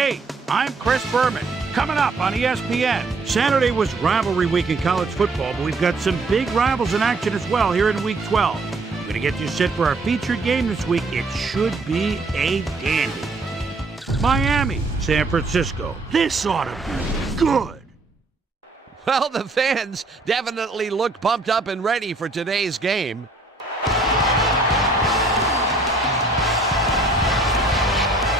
Hey, I'm Chris Berman. Coming up on ESPN. Saturday was rivalry week in college football, but we've got some big rivals in action as well here in Week 12. We're going to get you set for our featured game this week. It should be a dandy. Miami, San Francisco. This ought to be good. Well, the fans definitely look pumped up and ready for today's game.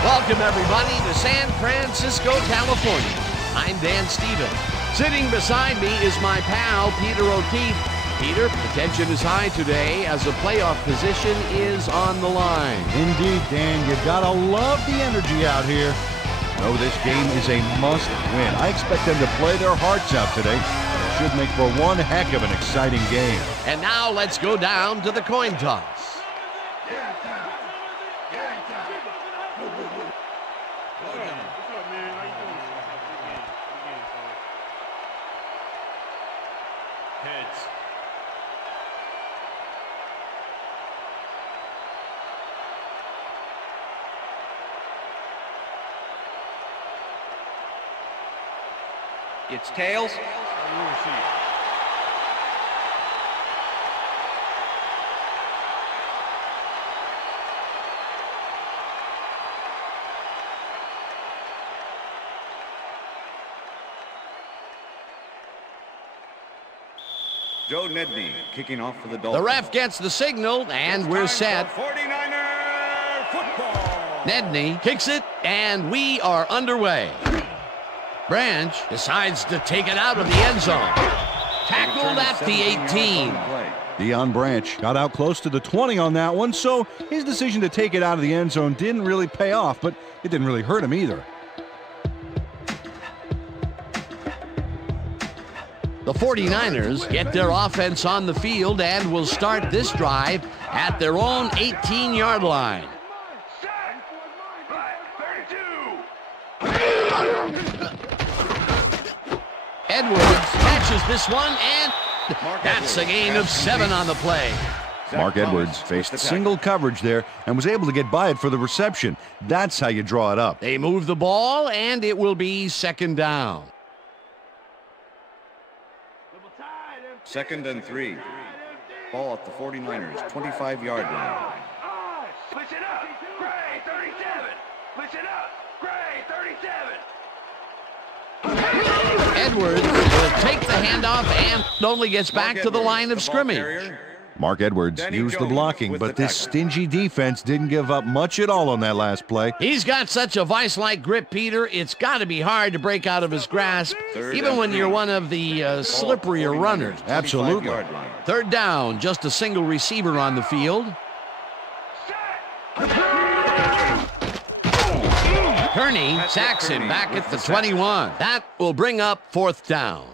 Welcome, everybody, to San Francisco, California. I'm Dan Stevens. Sitting beside me is my pal, Peter O'Keefe. Peter, the tension is high today as a playoff position is on the line. Indeed, Dan. You gotta love the energy out here. No, this game is a must-win. I expect them to play their hearts out today. It should make for one heck of an exciting game. And now let's go down to the coin toss. It's tails. Joe Nedney kicking off for the Dolphins. The ref gets the signal, and we're set. 49er football. Nedney kicks it, and we are underway. Branch decides to take it out of the end zone. Tackled at the 18. Deion Branch got out close to the 20 on that one, so his decision to take it out of the end zone didn't really pay off, but it didn't really hurt him either. The 49ers get their offense on the field and will start this drive at their own 18-yard line. Edwards catches this one, and that's a gain of 7 on the play. Mark Edwards faced single coverage there and was able to get by it for the reception. That's how you draw it up. They move the ball, and it will be second down. 2nd and 3. Ball at the 49ers, 25-yard line. Push it up, Gray, 37. Push it up, Gray, 37. Edwards will take the handoff and only gets back to the line of scrimmage. Mark Edwards used the blocking, but this stingy defense didn't give up much at all on that last play. He's got such a vice-like grip, Peter. It's got to be hard to break out of his grasp, even when you're one of the slipperier runners. Absolutely. 3rd down, just a single receiver on the field. Kearney sacks him back at the 21. That will bring up 4th down.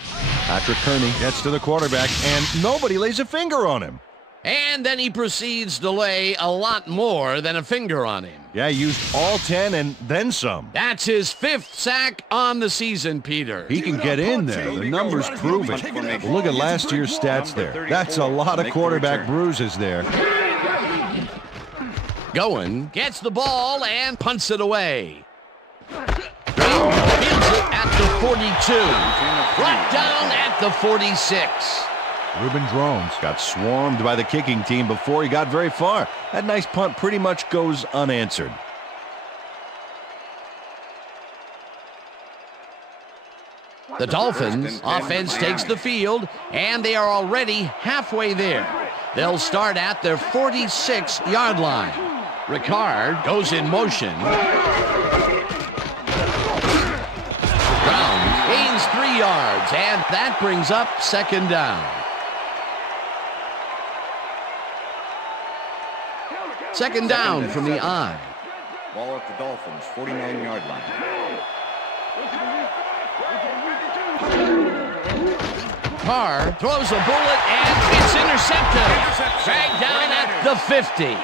Patrick Kearney gets to the quarterback, and nobody lays a finger on him. And then he proceeds to lay a lot more than a finger on him. Yeah, he used all 10 and then some. That's his 5th sack on the season, Peter. He can get in there. The numbers prove it. Look at last year's stats there. That's a lot of quarterback bruises there. Goin gets the ball and punts it away. Fields it at the 42. Brought down at the 46. Ruben Drones got swarmed by the kicking team before he got very far. That nice punt pretty much goes unanswered. The Dolphins offense takes the field, and they are already halfway there. They'll start at their 46-yard line. Ricard goes in motion. Brown gains 3 yards, and that brings up 2nd down. 2nd down from the I. Ball at the Dolphins, 49-yard line. Carr throws a bullet, and it's intercepted. Dragged down at the 50.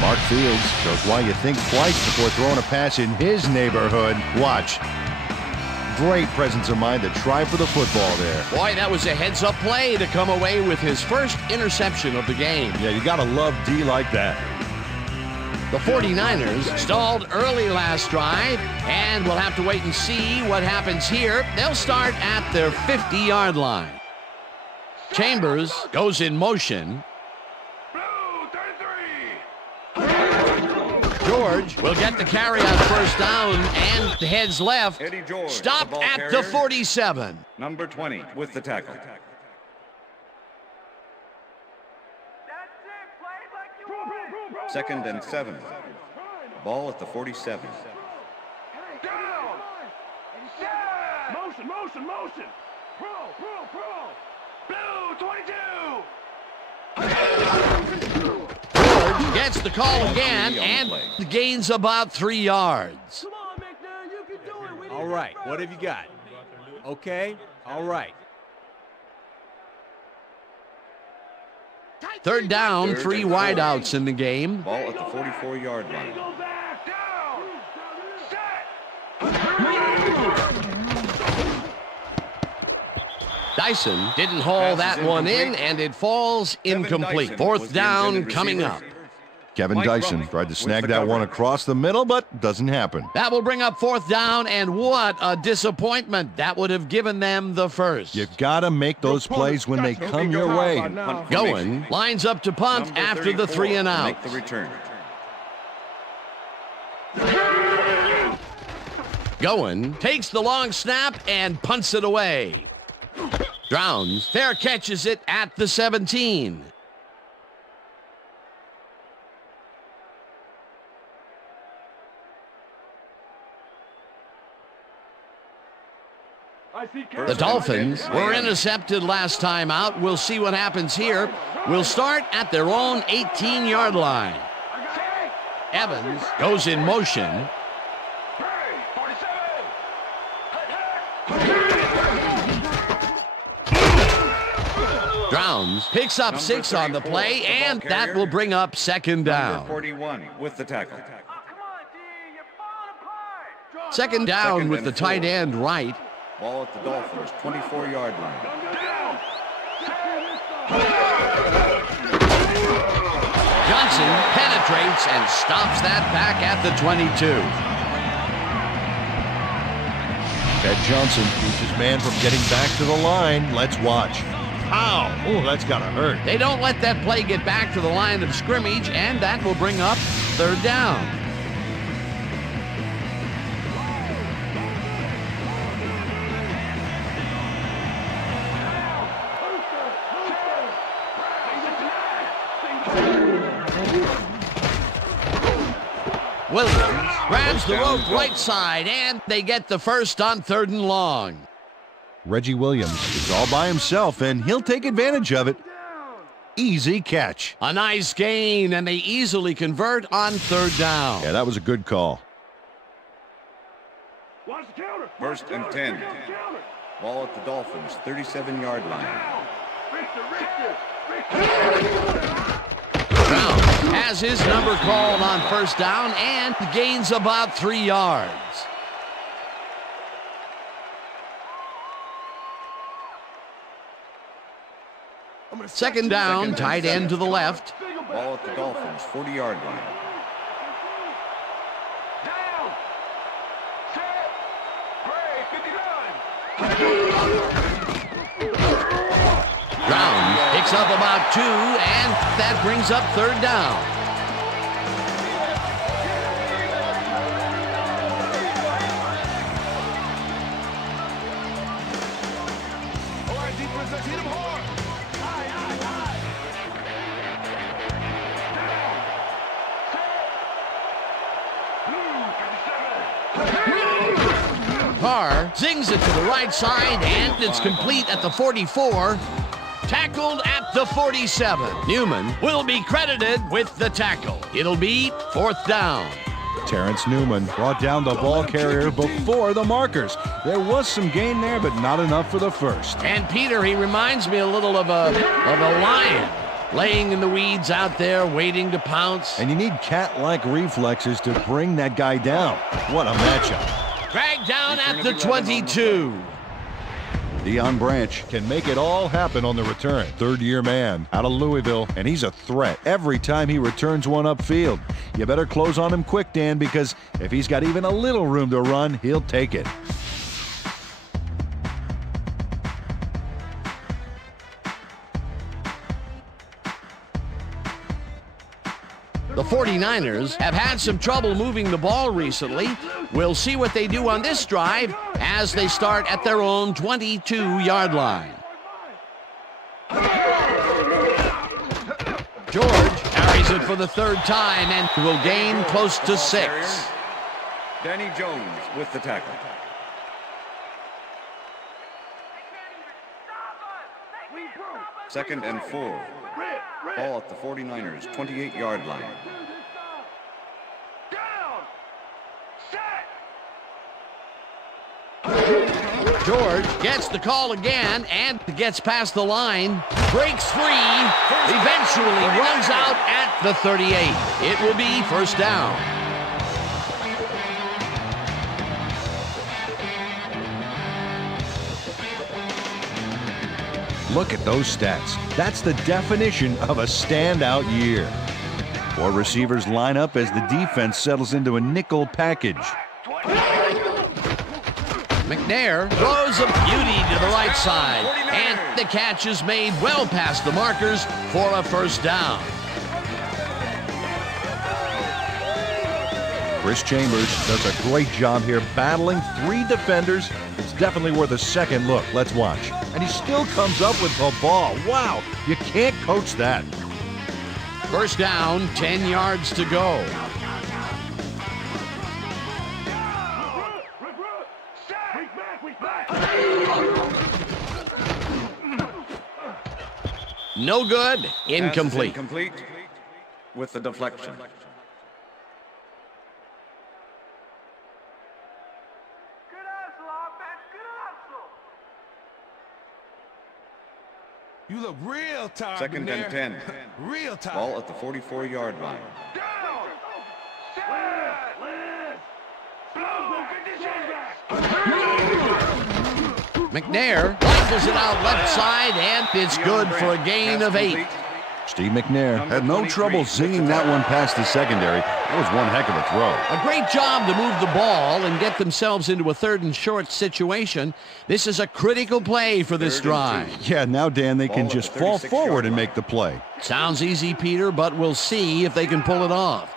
Mark Fields shows why you think twice before throwing a pass in his neighborhood. Watch. Great presence of mind to try for the football there. Boy, that was a heads-up play to come away with his first interception of the game. Yeah, you got to love D like that. The 49ers stalled early last drive, and we'll have to wait and see what happens here. They'll start at their 50-yard line. Chambers goes in motion. Blue 33. George will get the carry on first down and heads left. Eddie George, Stop the ball at carrier. the 47. Number 20 with the tackle. That's it. Play it like you want it. Second and 7. Ball at the 47. Down. Set. Motion, motion, motion. Pro. Blue 22. George gets the call again and gains about 3 yards. All right, what have you got? Okay, all right. Third down, 3 wideouts in the game. Ball at the 44-yard line. Go back. Down. Set. Dyson didn't haul Pass is that one in, incomplete. and it falls incomplete. Dyson Fourth was the down intended coming receiver. up. Kevin Mike Dyson Brummett tried to with snag the that one coverage. across the middle, but doesn't happen. That will bring up fourth down, and what a disappointment. That would have given them the first. You got to make those plays when they come your way. Punt Going, formation. lines up to punt Number after the 34 3 and to out. make the return. Going, takes the long snap and punts it away. Drowns, fair catches it at the 17. The Dolphins were intercepted last time out. We'll see what happens here. We'll start at their own 18-yard line. Evans goes in motion. 47. Drowns, picks up Number 6 on the 34, play, the ball and that carrier. will bring up second down. Number 41 with the tackle. Come on, D. You're falling apart. Second down Second with and the tight 4. end right. Ball at the Dolphins' 24-yard line. Down. Johnson penetrates and stops that back at the 22. Ted Johnson keeps his man from getting back to the line. Let's watch. Ow! Oh, that's got to hurt. They don't let that play get back to the line of scrimmage, and that will bring up third down. Williams grabs the rope right side, and they get the first on 3rd and long. Reggie Williams is all by himself, and he'll take advantage of it. Easy catch. A nice gain, and they easily convert on 3rd down. Yeah, that was a good call. Watch the counter. First and 10. Ball at the Dolphins' 37-yard line. Brown has his number called on first down and gains about 3 yards. Second down, tight end to the left. Ball at the Dolphins' 40-yard line. Down. Set. Gray, 59. Brown picks up about 2, and that brings up third down. Carr zings it to the right side, and it's complete at the 44. Tackled at the 47. Newman will be credited with the tackle. It'll be fourth down. Terrence Newman brought down the ball carrier before the markers. There was some gain there, but not enough for the first. And Peter, he reminds me a little of a lion laying in the weeds out there waiting to pounce. And you need cat-like reflexes to bring that guy down. What a matchup. Dragged down at the 22. Deion Branch can make it all happen on the return. Third-year man out of Louisville, and he's a threat every time he returns one upfield. You better close on him quick, Dan, because if he's got even a little room to run, he'll take it. The 49ers have had some trouble moving the ball recently. We'll see what they do on this drive as they start at their own 22-yard line. George carries it for the third time and will gain close to 6. Danny Jones with the tackle. Second and 4. Ball at the 49ers 28-yard line. Down. Set. George gets the call again and gets past the line, breaks free, eventually runs out at the 38. It will be first down. Look at those stats. That's the definition of a standout year. 4 receivers line up as the defense settles into a nickel package. McNair throws a beauty to the right side, and the catch is made well past the markers for a first down. Chris Chambers does a great job here battling 3 defenders. It's definitely worth a second look. Let's watch. And he still comes up with the ball. Wow, you can't coach that. First down, 10 yards to go. No good. Incomplete. Incomplete with the deflection. You look real tired. Second and 10. Real tired. Ball at the 44-yard line. Down. McNair rifles it out left side, and it's good for a gain of 8. Steve McNair had no trouble zinging that one past the secondary. That was one heck of a throw. A great job to move the ball and get themselves into a 3rd and short situation. This is a critical play for this drive. Yeah, now, Dan, they can just fall forward and make the play. Sounds easy, Peter, but we'll see if they can pull it off.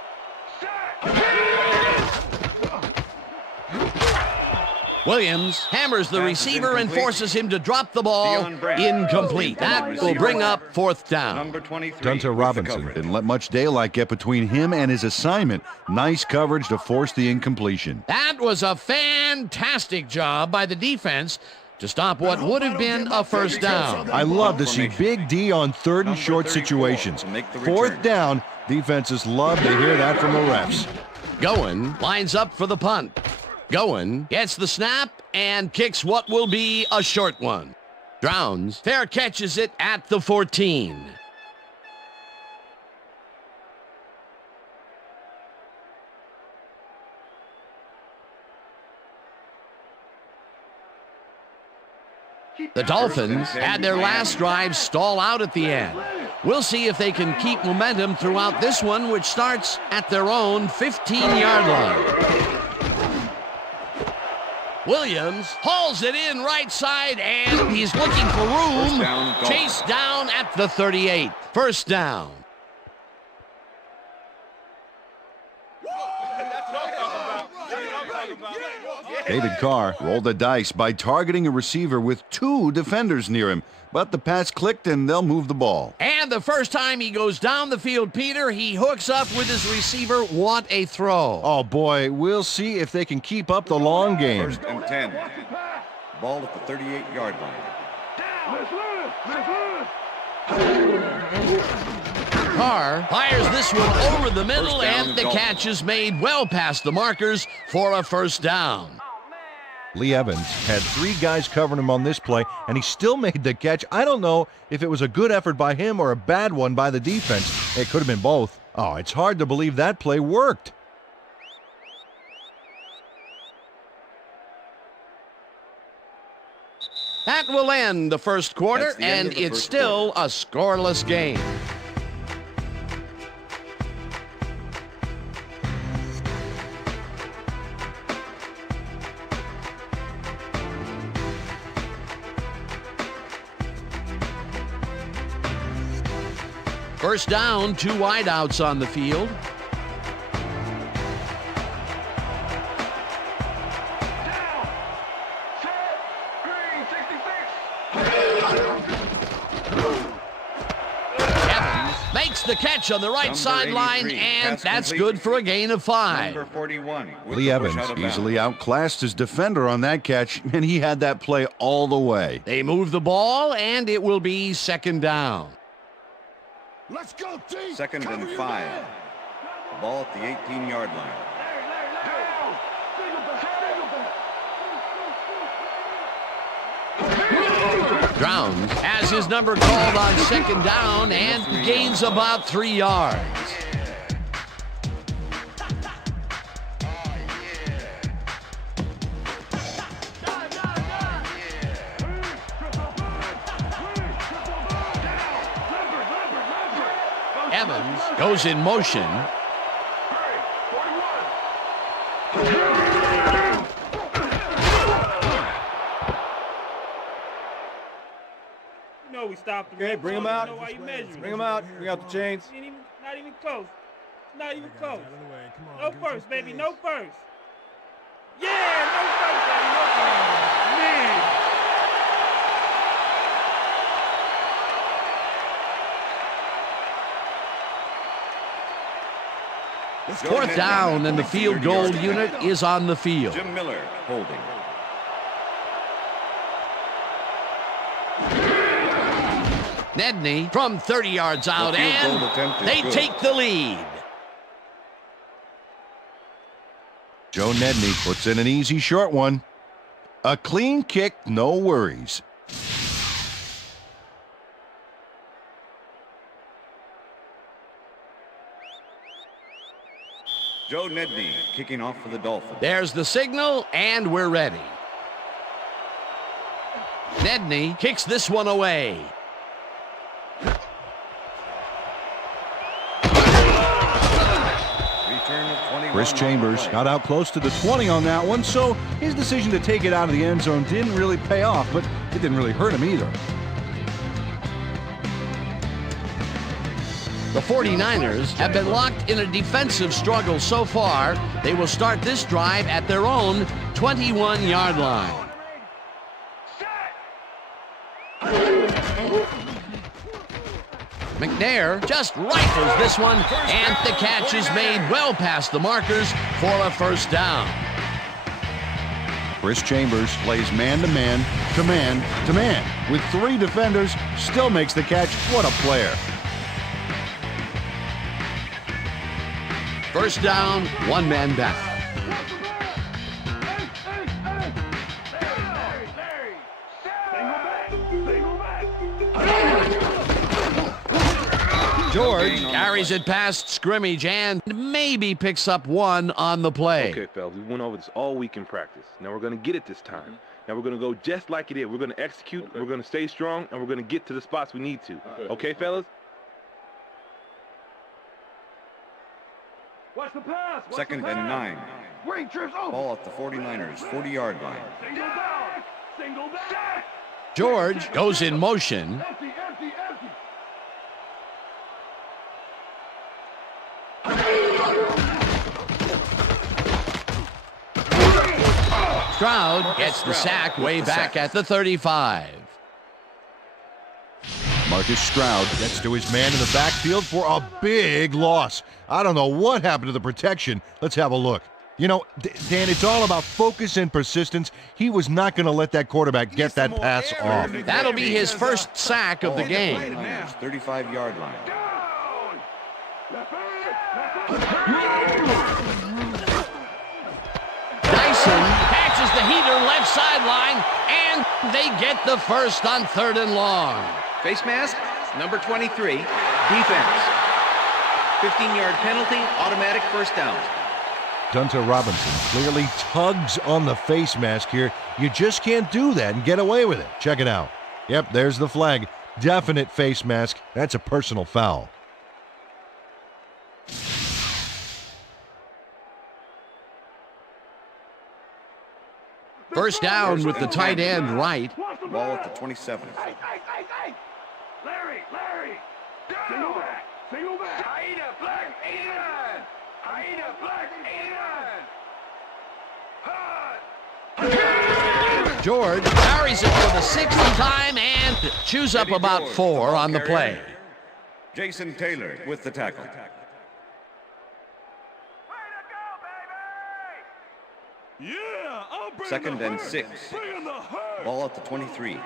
Williams hammers the receiver and forces him to drop the ball. Incomplete. That will bring up 4th down. Number 23. Dunta Robinson didn't let much daylight get between him and his assignment. Nice coverage to force the incompletion. That was a fantastic job by the defense to stop what would have been a first down. I love to see Big D on 3rd and short situations. 4th down, defenses love to hear that from the refs. Goen lines up for the punt. Goen gets the snap and kicks what will be a short one. Drowns fair catches it at the 14. The Dolphins had their last drive stall out at the end. We'll see if they can keep momentum throughout this one, which starts at their own 15-yard line. Williams hauls it in right side, and he's looking for room. Chased down at the 38. First down. David Carr rolled the dice by targeting a receiver with 2 defenders near him, but the pass clicked and they'll move the ball. And the first time he goes down the field, Peter, he hooks up with his receiver. What a throw. Oh boy, we'll see if they can keep up the long game. 1st and 10. Ball at the 38-yard line. Carr fires this one over the middle, and the catch is made well past the markers for a first down. Lee Evans had 3 guys covering him on this play, and he still made the catch. I don't know if it was a good effort by him or a bad one by the defense. It could have been both. Oh, it's hard to believe that play worked. That will end the first quarter, That's the end and of the it's first still a scoreless game. First down, 2 wideouts on the field. Down. Set. Green, 66. Evans makes the catch on the right Number sideline, 83, and pass that's complete. good for a gain of 5. Number 41. with Lee the push Evans out of bounds. easily outclassed his defender on that catch, and he had that play all the way. They move the ball, and it will be second down. Let's go, D. Second and 5. Ball at the 18-yard line. Down. Drowns has his number called on second down and gains about 3 yards. Evans goes in motion. You know we stopped him. Okay, bring him out. You know why you measuring. Bring him out. Bring out the chains. Not even close. Not even close. No first, baby. No first. Yeah, no first, baby. No first. Man. Fourth down, and the field goal unit is on the field. Jim Miller holding. Nedney from 30 yards out, The field goal and attempt is they good. take the lead. Joe Nedney puts in an easy short one. A clean kick, no worries. Joe Nedney kicking off for the Dolphins. There's the signal, and we're ready. Nedney kicks this one away. Return of 21 Chris on Chambers the play. got out close to the 20 on that one, so his decision to take it out of the end zone didn't really pay off, but it didn't really hurt him either. The 49ers have been locked in a defensive struggle so far. They will start this drive at their own 21-yard line. McNair just rifles this one, and the catch is made well past the markers for a first down. Chris Chambers plays man-to-man, to man, to man. With 3 defenders, still makes the catch. What a player. First down, 1 man back. George carries it past scrimmage and maybe picks up 1 on the play. Okay, fellas, we went over this all week in practice. Now we're going to get it this time. Now we're going to go just like it is. We're going to execute, we're going to stay strong, and we're going to get to the spots we need to. Okay, fellas? Watch the pass. Watch Second the and pass. 9. Wing trips over. Ball at the 49ers 40-yard line. Single back. Single back. George goes in motion. Empty, empty, empty. Stroud gets the sack way back at the 35. Marcus Stroud gets to his man in the backfield for a big loss. I don't know what happened to the protection. Let's have a look. You know, Dan, it's all about focus and persistence. He was not going to let that quarterback get that pass off. That'll be his first sack of the Ball at game. 49ers 35-yard line. Down. Left hand. Dyson catches the heater left sideline, and they get the first on 3rd and long. Face mask, number 23, defense. 15-yard penalty, automatic first down. Dunta Robinson clearly tugs on the face mask here. You just can't do that and get away with it. Check it out. Yep, there's the flag. Definite face mask. That's a personal foul. First down with the tight end right. Ball at the 27. Larry! Single back! Aida Black 89! Aida Black 89! George carries it for the 6th time and chews up about 4 on the play. Jason Taylor with the tackle. Second and 6. Ball at the 23.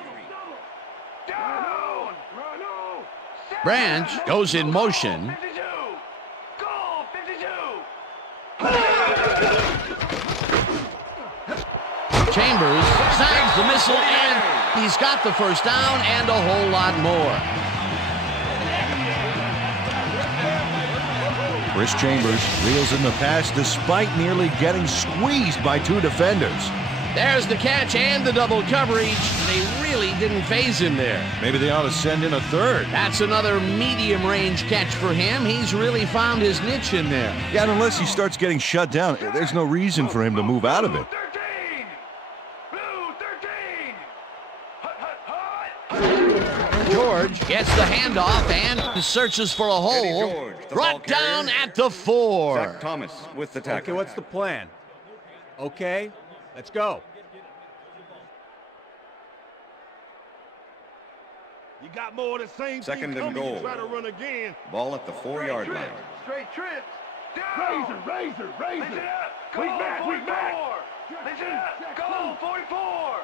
Branch goes in motion. 52! Goal 52! Chambers snags the missile, and he's got the first down and a whole lot more. Chris Chambers reels in the pass despite nearly getting squeezed by 2 defenders. There's the catch and the double coverage. They really didn't phase him there. Maybe they ought to send in a third. That's another medium-range catch for him. He's really found his niche in there. Yeah, and unless he starts getting shut down, there's no reason for him to move out of it. 13! Blue 13! Hut! George gets the handoff and searches for a hole. George, the Brought ball down carrier. at the 4. Zach Thomas with the tackle. Okay, what's the plan? Okay, let's go. You got more of the same Second thing and coming. goal. Try to run again. Ball at the 4-yard line. Straight trips. Down. Razor. Listen up. Go 44. Listen up. Go 44.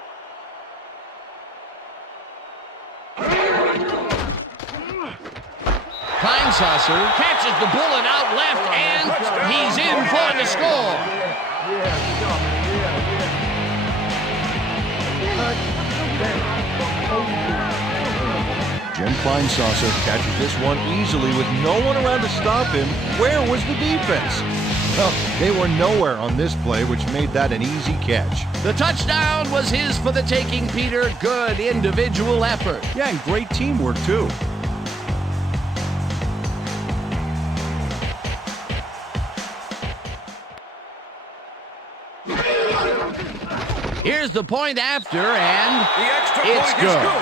Saucer catches the bullet out left, and he's in for the score. Jim Saucer catches this one easily with no one around to stop him. Where was the defense? Well, they were nowhere on this play, which made that an easy catch. The touchdown was his for the taking, Peter. Good individual effort. Yeah, and great teamwork, too. Here's the point after, and The extra it's point good. is good.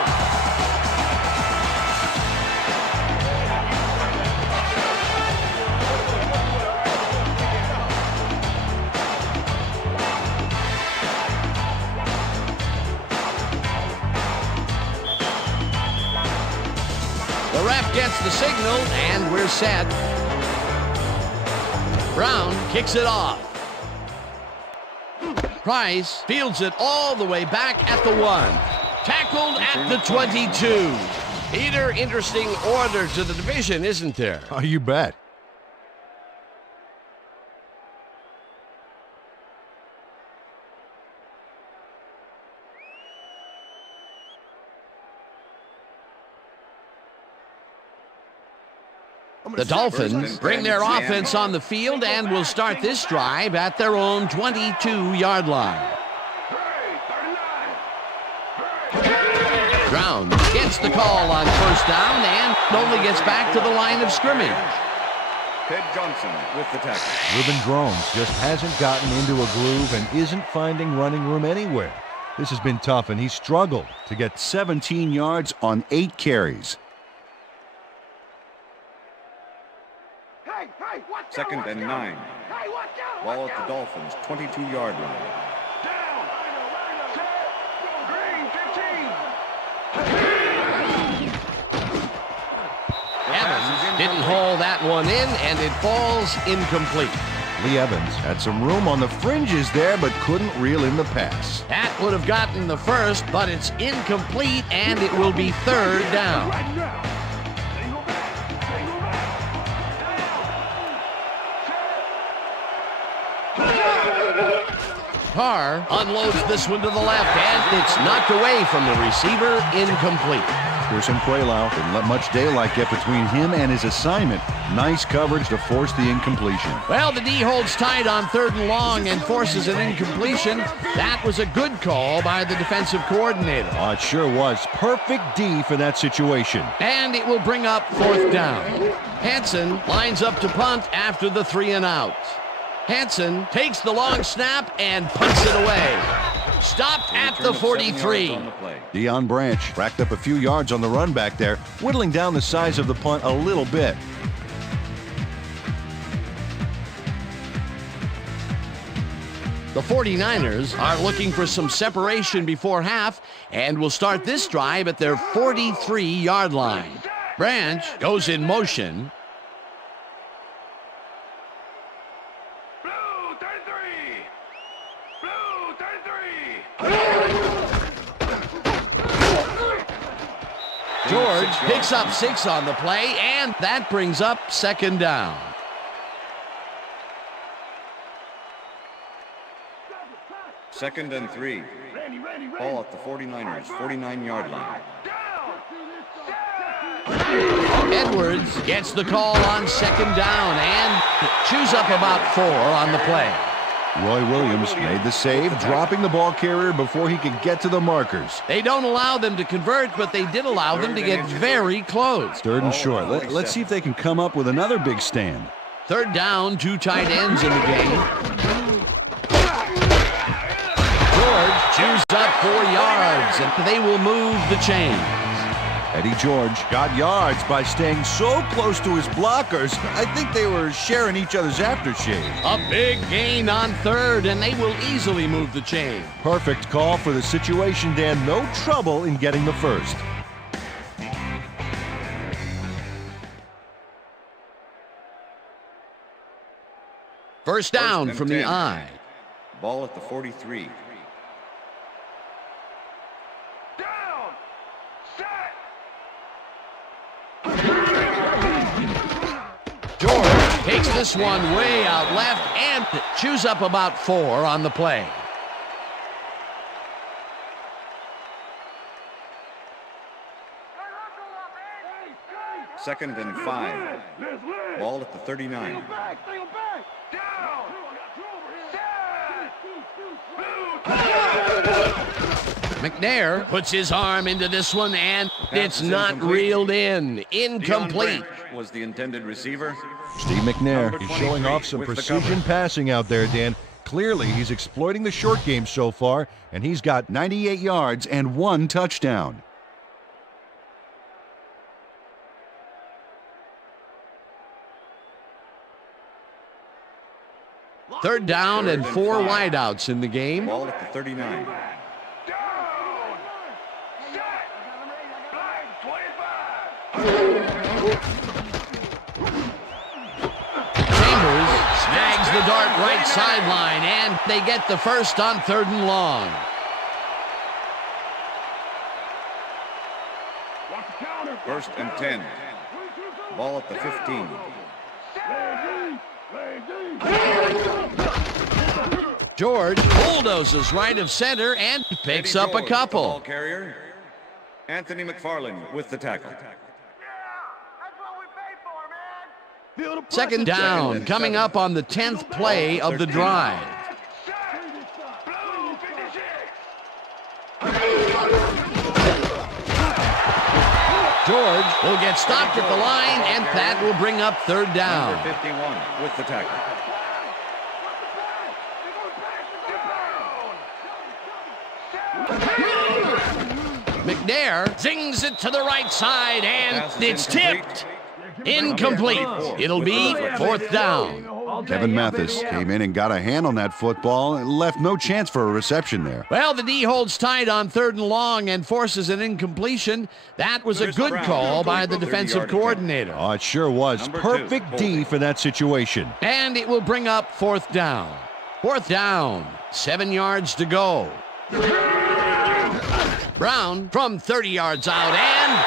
The ref gets the signal, and we're set. Brown kicks it off. Price fields it all the way back at the 1. Tackled at the 22. Peter, interesting order to the division, isn't there? Oh, you bet. The Dolphins bring their offense on the field and will start this drive at their own 22-yard line. Brown gets the call on first down and only gets back to the line of scrimmage. Ted Johnson with the tackle. Reuben Drones just hasn't gotten into a groove and isn't finding running room anywhere. This has been tough, and he's struggled to get 17 yards on 8 carries. Second and 9. Ball at the Dolphins' 22-yard line. Down. Green 15. Evans didn't haul that one in, and it falls incomplete. Lee Evans had some room on the fringes there, but couldn't reel in the pass. That would have gotten the first, but it's incomplete, and it will be third down. Right now. Carr unloads this one to the left, and it's knocked away from the receiver, incomplete. Pearson Quaylau didn't let much daylight get between him and his assignment. Nice coverage to force the incompletion. Well, the D holds tight on 3rd and long and forces an incompletion. That was a good call by the defensive coordinator. Oh, it sure was. Perfect D for that situation. And it will bring up 4th down. Hansen lines up to punt after the 3 and out. Hansen takes the long snap and punts it away. Stopped at the 43. Deion Branch racked up a few yards on the run back there, whittling down the size of the punt a little bit. The 49ers are looking for some separation before half and will start this drive at their 43-yard line. Branch goes in motion. Blue 33. Blue 33. George picks up 6 on the play, and that brings up 2nd down. Second and 3. Ball at the 49ers, 49-yard line. Edwards gets the call on 2nd down and chews up about 4 on the play. Roy Williams made the save, dropping the ball carrier before he could get to the markers. They don't allow them to convert, but they did allow them to get very close. 3rd and short. Let's see if they can come up with another big stand. 3rd down, 2 tight ends in the game. George chews up 4 yards, and they will move the chains. Eddie George got yards by staying so close to his blockers. I think they were sharing each other's aftershave. A big gain on 3rd, and they will easily move the chain. Perfect call for the situation, Dan. No trouble in getting the first. First down from the 10. I. Ball at the 43. Down. Set. George takes this one way out left and chews up about 4 on the play. Second and 5. Ball at the 39. Down. McNair puts his arm into this one, and it's not reeled in. Incomplete. Deion Branch was the intended receiver. Steve McNair Number is showing off 23 some with the precision cover. passing out there, Dan. Clearly, he's exploiting the short game so far, and he's got 98 yards and 1 touchdown. Third down and 4 wideouts in the game. Ball at the 39. Down. Set. Flag 25. Chambers snags the dart right sideline, and they get the first on 3rd and long. First and 10. Ball at the 15. George bulldozes right of center and picks Eddie up a George, couple. the ball carrier. Anthony McFarland with the tackle. Second down, coming up on the 10th play of the drive. George will get stopped at the line, and that will bring up 3rd down. Number 51 with the tackle. McNair zings it to the right side, and it's tipped. Incomplete. It'll be 4th down. Kevin Mathis came in and got a hand on that football and left no chance for a reception there. Well, the D holds tight on 3rd and long and forces an incompletion. That was a good call by the defensive coordinator. Oh, it sure was. Number Perfect 2, D for that situation. And it will bring up 4th down. 4th down, 7 yards to go. Brown from 30 yards out, and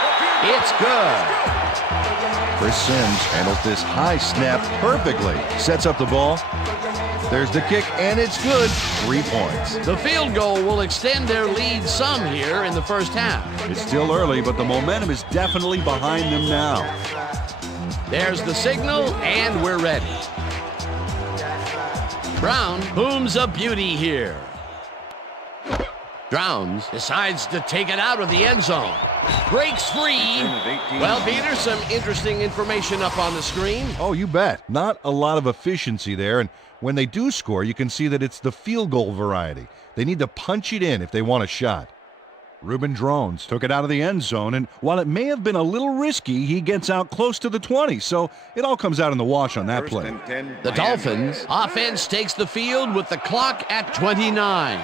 it's good. Chris Sims handles this high snap perfectly. Sets up the ball. There's the kick, and it's good. 3 points. The field goal will extend their lead some here in the first half. It's still early, but the momentum is definitely behind them now. There's the signal, and we're ready. Brown booms a beauty here. Drowns decides to take it out of the end zone. Breaks free. Well, Peter, some interesting information up on the screen. Oh, you bet. Not a lot of efficiency there, and when they do score, you can see that it's the field goal variety. They need to punch it in if they want a shot. Ruben Drones took it out of the end zone, and while it may have been a little risky, he gets out close to the 20, so it all comes out in the wash on that play. The Dolphins offense takes the field with the clock at 29.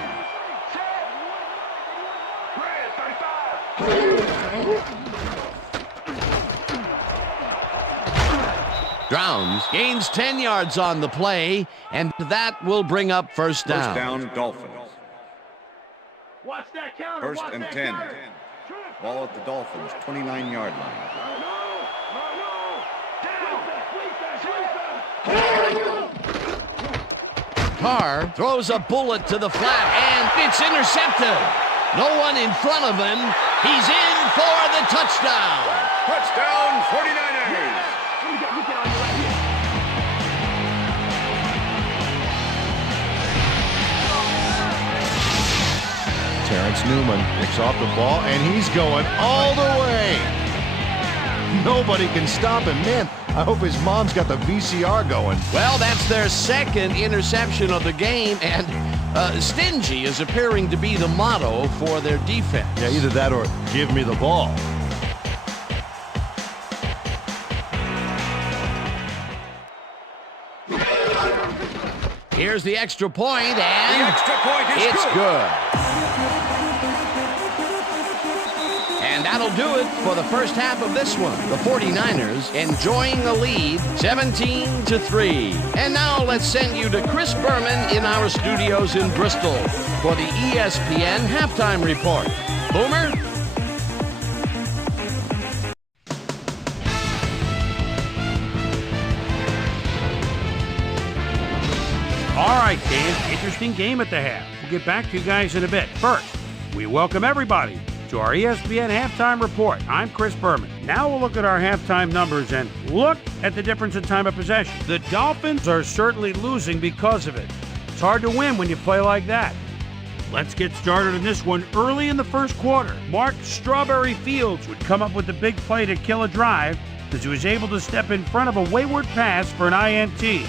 Drowns gains 10 yards on the play, and that will bring up first down. First down, Dolphins. Watch that counter. First and 10. Ball at the Dolphins, 29-yard line. Carr throws a bullet to the flat, and it's intercepted. No one in front of him. He's in for the touchdown. Touchdown, 49ers. Terrence Newman picks off the ball, and he's going all the way. Nobody can stop him. Man, I hope his mom's got the VCR going. Well, that's their second interception of the game, and stingy is appearing to be the motto for their defense. Yeah, either that or give me the ball. Here's the extra point, and The extra point is it's good. And that'll do it for the first half of this one. The 49ers enjoying the lead 17-3. And now let's send you to Chris Berman in our studios in Bristol for the ESPN Halftime Report. Boomer? All right, Dan, interesting game at the half. We'll get back to you guys in a bit. First, we welcome everybody to our ESPN Halftime Report. I'm Chris Berman. Now we'll look at our halftime numbers and look at the difference in time of possession. The Dolphins are certainly losing because of it. It's hard to win when you play like that. Let's get started in this one early in the first quarter. Mark Strawberry Fields would come up with the big play to kill a drive as he was able to step in front of a wayward pass for an INT.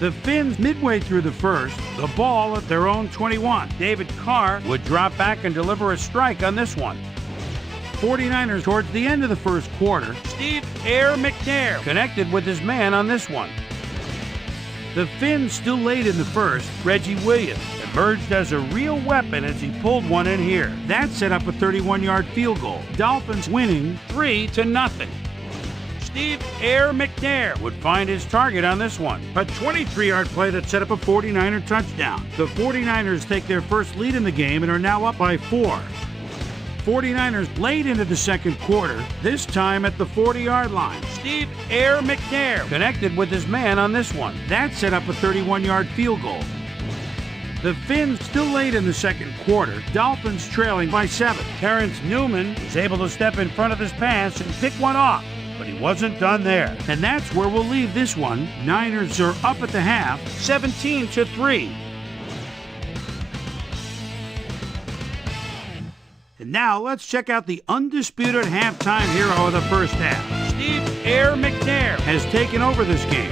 The Finns, midway through the first, the ball at their own 21. David Carr would drop back and deliver a strike on this one. 49ers towards the end of the first quarter, Steve Air McNair connected with his man on this one. The Finns still late in the first, Reggie Williams emerged as a real weapon as he pulled one in here. That set up a 31-yard field goal. Dolphins winning 3-0. Steve Air McNair would find his target on this one. A 23-yard play that set up a 49er touchdown. The 49ers take their first lead in the game and are now up by 4. 49ers late into the second quarter, this time at the 40-yard line. Steve Air McNair connected with his man on this one. That set up a 31-yard field goal. The Finns still late in the second quarter, Dolphins trailing by 7. Terrence Newman was able to step in front of his pass and pick one off. But he wasn't done there. And that's where we'll leave this one. Niners are up at the half, 17-3. And now let's check out the undisputed halftime hero of the first half. Steve Air McNair has taken over this game.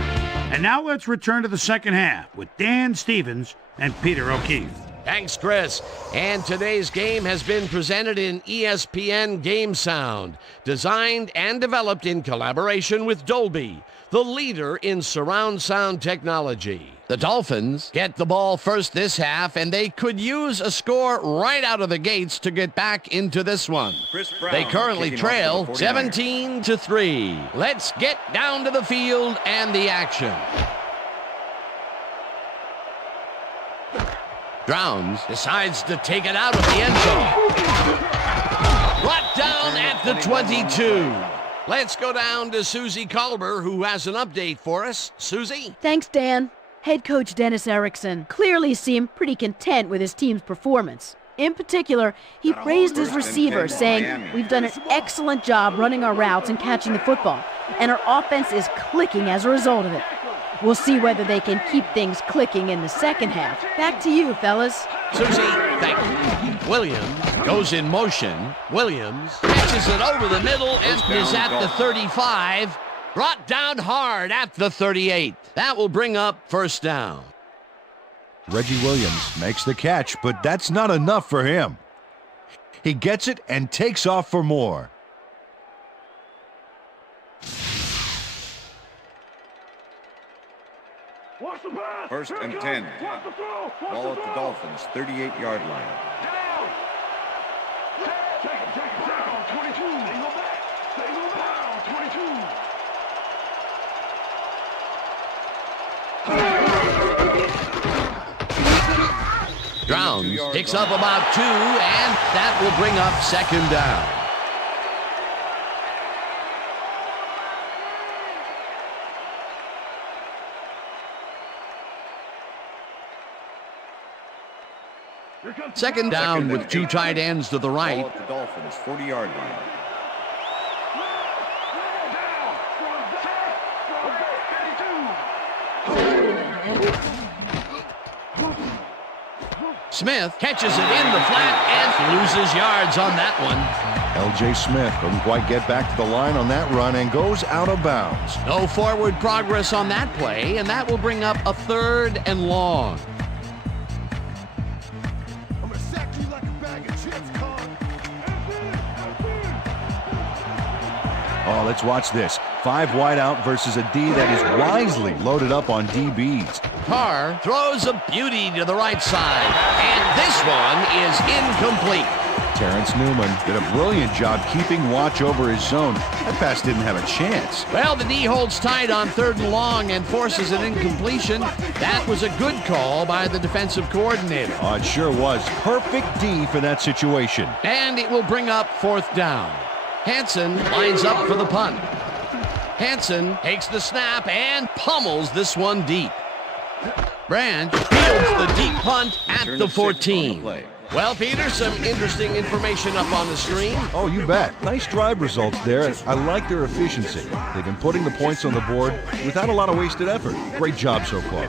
And now let's return to the second half with Dan Stevens and Peter O'Keefe. Thanks, Chris. And today's game has been presented in ESPN Game Sound, designed and developed in collaboration with Dolby, the leader in surround sound technology. The Dolphins get the ball first this half, and they could use a score right out of the gates to get back into this one. They currently trail 17-3. Let's get down to the field and the action. Drowns decides to take it out of the end zone. Brought down at the 22. Let's go down to Susie Colber, who has an update for us. Susie? Thanks, Dan. Head coach Dennis Erickson clearly seemed pretty content with his team's performance. In particular, he praised his receivers, saying, "We've done an excellent job running our routes and catching the football, and our offense is clicking as a result of it." We'll see whether they can keep things clicking in the second half. Back to you, fellas. Susie, thank you. Williams goes in motion. Williams catches it over the middle and is at the 35. Brought down hard at the 38. That will bring up first down. Reggie Williams makes the catch, but that's not enough for him. He gets it and takes off for more. First and 10. Ball at the Dolphins, 38-yard line. Drowns picks up about 2, and that will bring up second down. Second down with 2 tight ends to the right. Ball at the Dolphins, 40-yard line. Smith catches it in the flat and loses yards on that one. L.J. Smith couldn't quite get back to the line on that run and goes out of bounds. No forward progress on that play, and that will bring up a 3rd and long. Oh, let's watch this. 5 wide out versus a D that is wisely loaded up on DBs. Carr throws a beauty to the right side, and this one is incomplete. Terrence Newman did a brilliant job keeping watch over his zone. That pass didn't have a chance. Well, the D holds tight on 3rd and long and forces an incompletion. That was a good call by the defensive coordinator. Oh, it sure was. Perfect D for that situation. And it will bring up 4th down. Hansen lines up for the punt. Hansen takes the snap and pummels this one deep. Branch fields the deep punt at the 14. Well, Peter, some interesting information up on the screen. Oh, you bet. Nice drive results there. I like their efficiency. They've been putting the points on the board without a lot of wasted effort. Great job so far.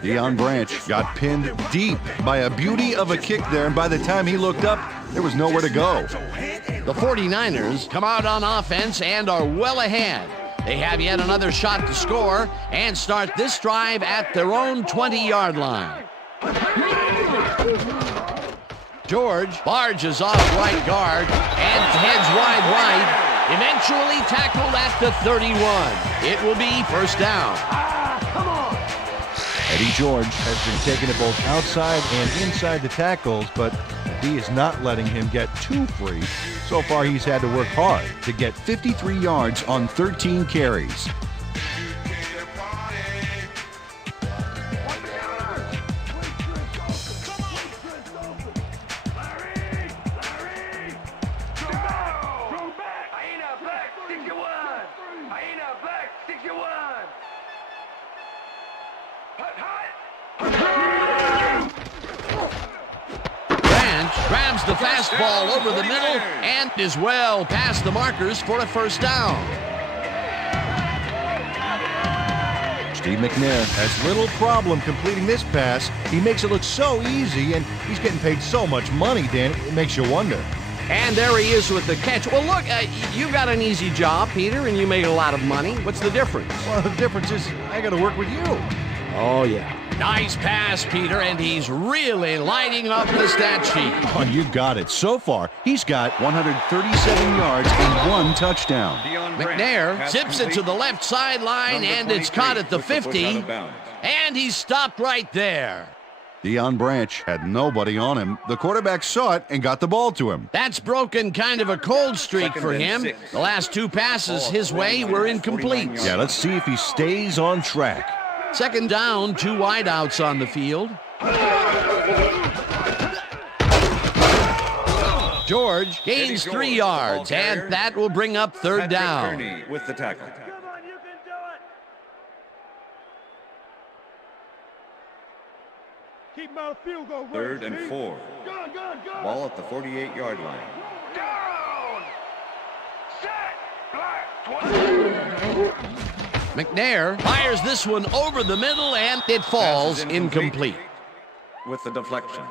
Deion Branch got pinned deep by a beauty of a kick there, and by the time he looked up, there was nowhere to go. The 49ers come out on offense and are well ahead. They have yet another shot to score and start this drive at their own 20-yard line. George barges off right guard and heads wide, eventually tackled at the 31. It will be first down. Eddie George has been taking it both outside and inside the tackles, but he is not letting him get too free. So far, he's had to work hard to get 53 yards on 13 carries. Grabs the fastball over the middle and is well past the markers for a first down. Steve McNair has little problem completing this pass. He makes it look so easy, and he's getting paid so much money, Dan, it makes you wonder. And there he is with the catch. Well, look, you've got an easy job, Peter, and you make a lot of money. What's the difference? Well, the difference is I got to work with you. Oh, yeah. Nice pass, Peter, and he's really lighting up the stat sheet. Oh, you got it. So far, he's got 137 yards and 1 touchdown. McNair zips it to the left sideline, and it's caught at the 50, and he's stopped right there. Deion Branch had nobody on him. The quarterback saw it and got the ball to him. That's broken kind of a cold streak for him. The last 2 passes his way were incomplete. Yeah, let's see if he stays on track. Second down, 2 wideouts on the field. George gains 3 yards, and that will bring up third down. With the tackle. keep him out of field goal range. 3rd and 4. Ball at the 48-yard line. Down. Set. Black. 20. McNair fires this one over the middle, and it falls incomplete. With the deflection.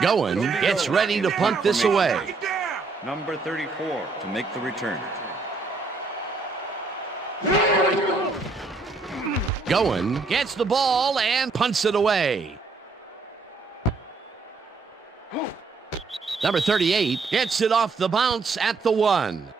Goen gets ready to punt this away. Number 34 to make the return. Goen gets the ball and punts it away. Number 38 gets it off the bounce at the 1.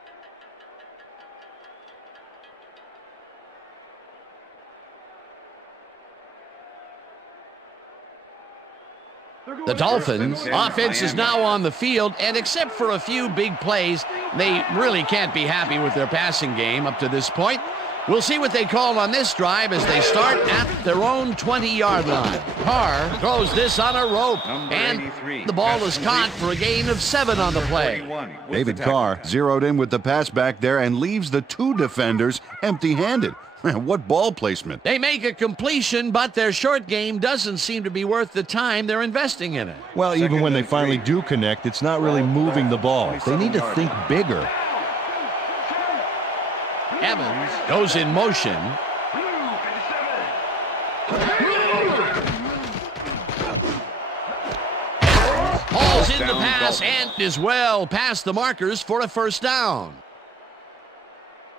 The Dolphins offense is now on the field, and except for a few big plays, they really can't be happy with their passing game up to this point. We'll see what they call on this drive as they start at their own 20-yard line. Carr throws this on a rope, and the ball is caught for a gain of 7 on the play. David Carr zeroed in with the pass back there and leaves the 2 defenders empty-handed. What ball placement. They make a completion, but their short game doesn't seem to be worth the time they're investing in it. Well, even when they finally do connect, it's not really moving the ball. They need to think bigger. Evans goes in motion. Hauls in the pass and is well past the markers for a first down.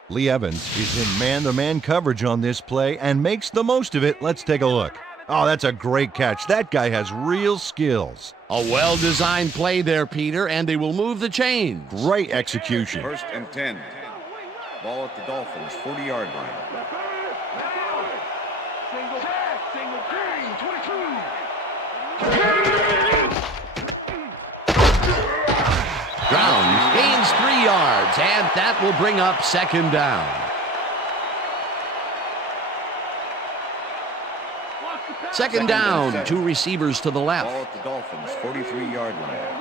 Lee Evans is in man-to-man coverage on this play and makes the most of it. Let's take a look. Oh, that's a great catch. That guy has real skills. A well-designed play there, Peter, and they will move the chains. Great execution. 1st and 10. Ball at the Dolphins' 40-yard line. Brown gains 3 yards, and that will bring up 2nd down. Second down, 2 receivers to the left. Ball at the Dolphins' 43-yard line.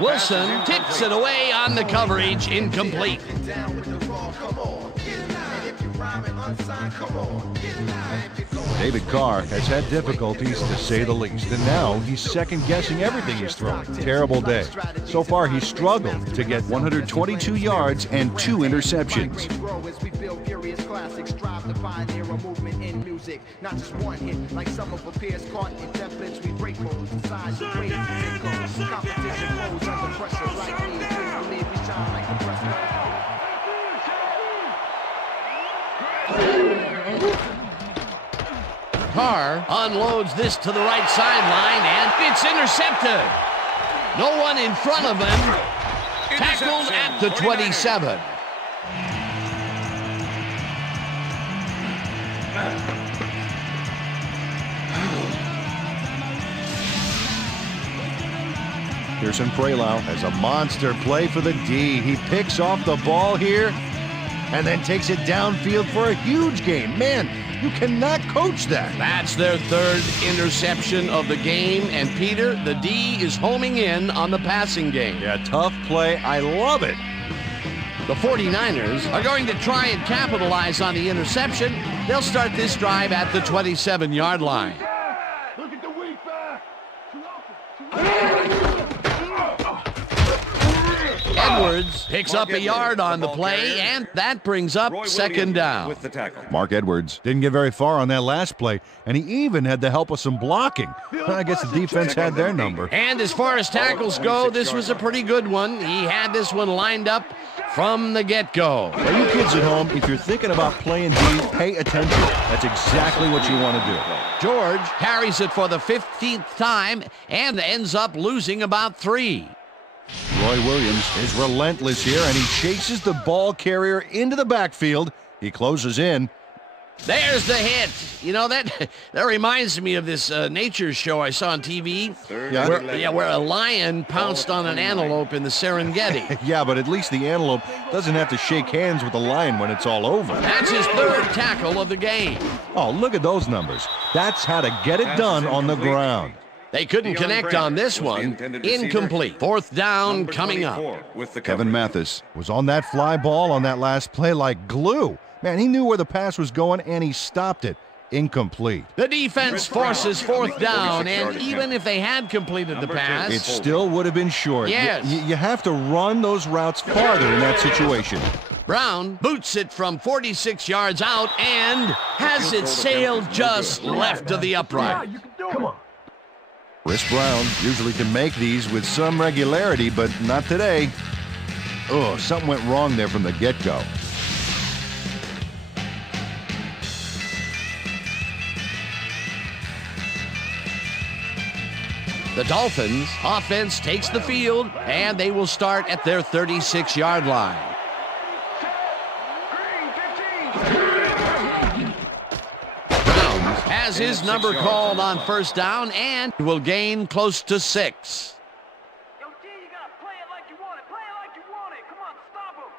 Wilson tips it away on the coverage, incomplete. David Carr has had difficulties, to say the least, and now he's second-guessing everything he's thrown. Terrible day. So far, he's struggled to get 122 yards and 2 interceptions. Not just one hit, like some of the peers caught in templates, we break modes inside the way competition goes under pressure like me. Please believe we shine like compressed. Carr unloads this to the right sideline, and it's intercepted. No one in front of him. Tackled at the 27. Pearson Prelau has a monster play for the D. He picks off the ball here and then takes it downfield for a huge gain. Man, you cannot coach that. That's their 3rd interception of the game, and Peter, the D is homing in on the passing game. Yeah, tough play. I love it. The 49ers are going to try and capitalize on the interception. They'll start this drive at the 27-yard line. Look at the weak back. Edwards picks up a yard on the play, and that brings up 2nd down. With the tackle. Mark Edwards didn't get very far on that last play, and he even had the help of some blocking. I guess the defense had their number. And as far as tackles go, this was a pretty good one. He had this one lined up from the get-go. Now, you kids at home, if you're thinking about playing D, pay attention. That's exactly what you want to do. George carries it for the 15th time and ends up losing about 3. Roy Williams is relentless here, and he chases the ball carrier into the backfield. He closes in. There's the hit. You know, that reminds me of this nature show I saw on TV where a lion pounced on an antelope in the Serengeti. Yeah, but at least the antelope doesn't have to shake hands with the lion when it's all over. That's his third tackle of the game. Oh, look at those numbers. That's how to get it done on the ground. They couldn't connect on this one. Incomplete. Fourth down coming up. Kevin Mathis was on that fly ball on that last play like glue. Man, he knew where the pass was going, and he stopped it. Incomplete. The defense forces fourth down, and even if they had completed the pass, it still would have been short. Yes. You have to run those routes farther in that situation. Brown boots it from 46 yards out and has it sailed just left of the upright. Come on. Chris Brown usually can make these with some regularity, but not today. Oh, something went wrong there from the get-go. The Dolphins offense takes the field, and they will start at their 36-yard line. Browns has his number called on first down and will gain close to 6. Yo, G, you gotta play it like you want it. Play it like you want it. Come on, stop him.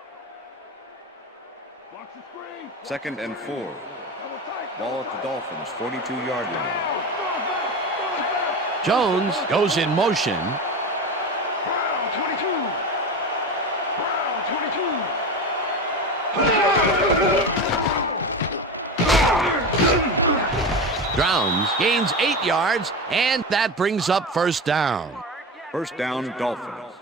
Watch the screen. Second and 4. Ball at the Dolphins, 42-yard line. Jones goes in motion. Brown, 22. Brown, 22. Browns gains 8 yards, and that brings up first down. First down, Dolphins.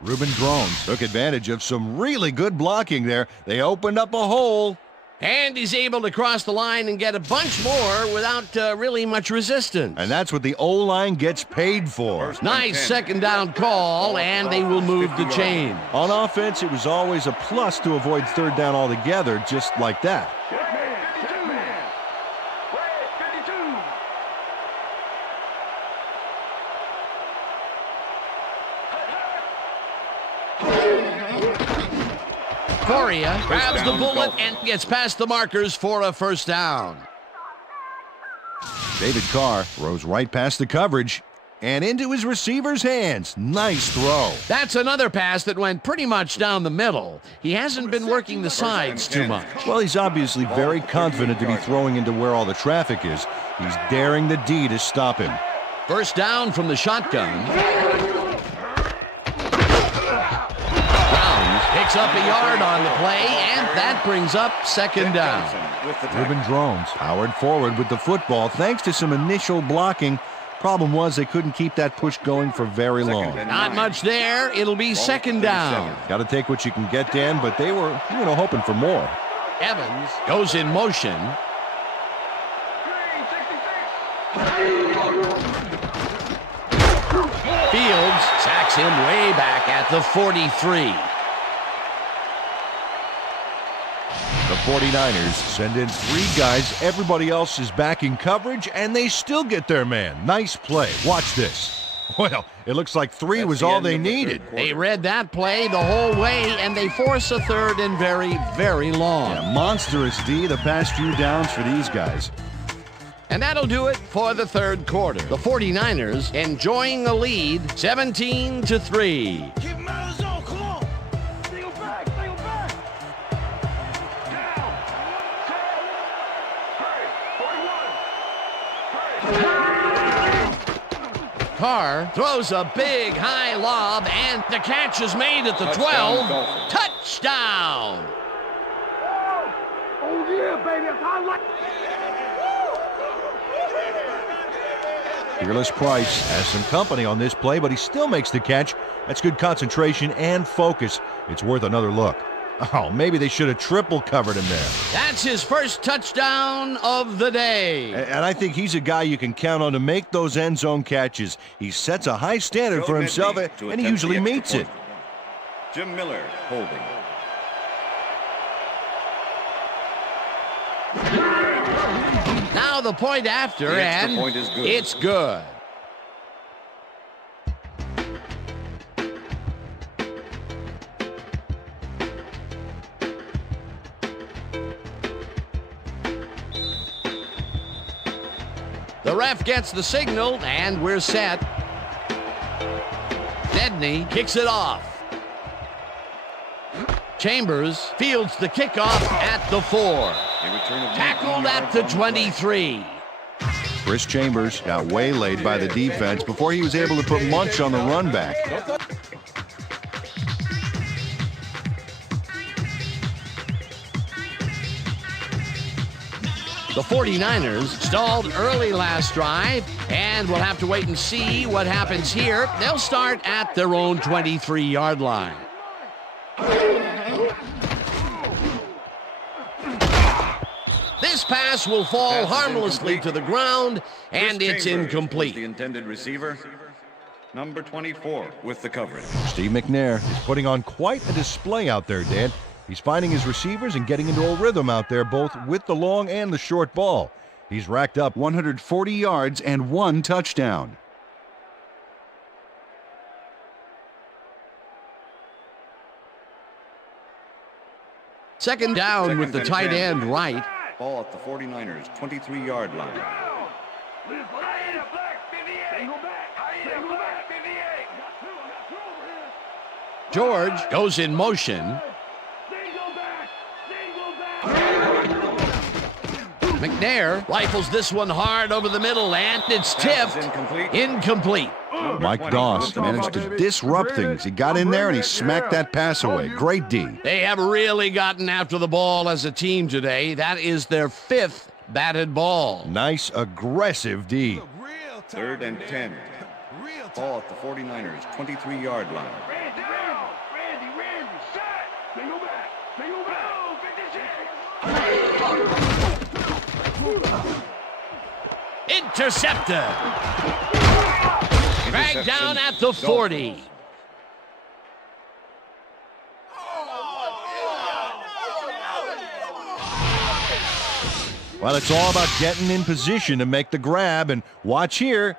Reuben Drones took advantage of some really good blocking there. They opened up a hole. And he's able to cross the line and get a bunch more without really much resistance. And that's what the O-line gets paid for. Nice second down call, and they will move the chain. On offense, it was always a plus to avoid third down altogether, just like that. Check man. Red, 52. Coria grabs the bullet and gets past the markers for a first down. David Carr throws right past the coverage and into his receiver's hands. Nice throw. That's another pass that went pretty much down the middle. He hasn't been working the sides too much. Well, he's obviously very confident to be throwing into where all the traffic is. He's daring the D to stop him. First down from the shotgun. Picks up a yard on the play, and that brings up second down. Reuben Drones powered forward with the football thanks to some initial blocking. Problem was they couldn't keep that push going for very long. Not much there. It'll be second down. Got to take what you can get, Dan, but they were, hoping for more. Evans goes in motion. Fields sacks him way back at the 43. The 49ers send in 3 guys. Everybody else is back in coverage, and they still get their man. Nice play. Watch this. Well, it looks like 3 was all they needed. They read that play the whole way, and they force a third and very, very long. Yeah, monstrous D the past few downs for these guys. And that'll do it for the third quarter. The 49ers enjoying the lead, 17-3. Keep him out of the zone. Come on. Single back. Single back. Down. 41. Carr throws a big high lob, and the catch is made at the 12. Touchdown. Oh, yeah, baby. I like Fearless Price has some company on this play, but he still makes the catch. That's good concentration and focus. It's worth another look. Oh, maybe they should have triple covered him there. That's his first touchdown of the day. And I think he's a guy you can count on to make those end zone catches. He sets a high standard for himself, and he usually meets it. Jim Miller holding. Now the point after, and it's good. The ref gets the signal, and we're set. Nedney kicks it off. Chambers fields the kickoff at the 4. Tackled at the 23. Chris Chambers got waylaid by the defense before he was able to put Munch on the run back. The 49ers stalled early last drive, and we'll have to wait and see what happens here. They'll start at their own 23-yard line. This pass will fall harmlessly to the ground, and it's incomplete. The intended receiver, number 24, with the coverage. Steve McNair is putting on quite a display out there, Dan. He's finding his receivers and getting into a rhythm out there, both with the long and the short ball. He's racked up 140 yards and 1 touchdown. Second down with the tight end right. Ball at the 49ers, 23-yard line. George goes in motion. McNair rifles this one hard over the middle, and it's tipped. Incomplete. Mike Doss managed to disrupt things. He got in there and he smacked that pass away. Great D. They have really gotten after the ball as a team today. That is their 5th batted ball. Nice, aggressive D. 3rd and 10. Ball at the 49ers, 23-yard line. Intercepted. Dragged down at the 40. Well, it's all about getting in position to make the grab, and watch here.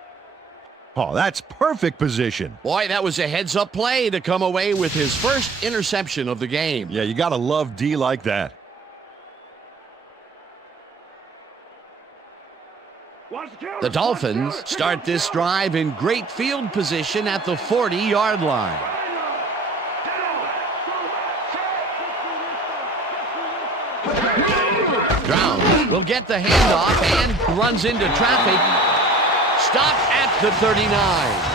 Oh, that's perfect position. Boy, that was a heads-up play to come away with his first interception of the game. Yeah, you got to love D like that. The Dolphins start this drive in great field position at the 40-yard line. Brown will get the handoff and runs into traffic. Stopped at the 39.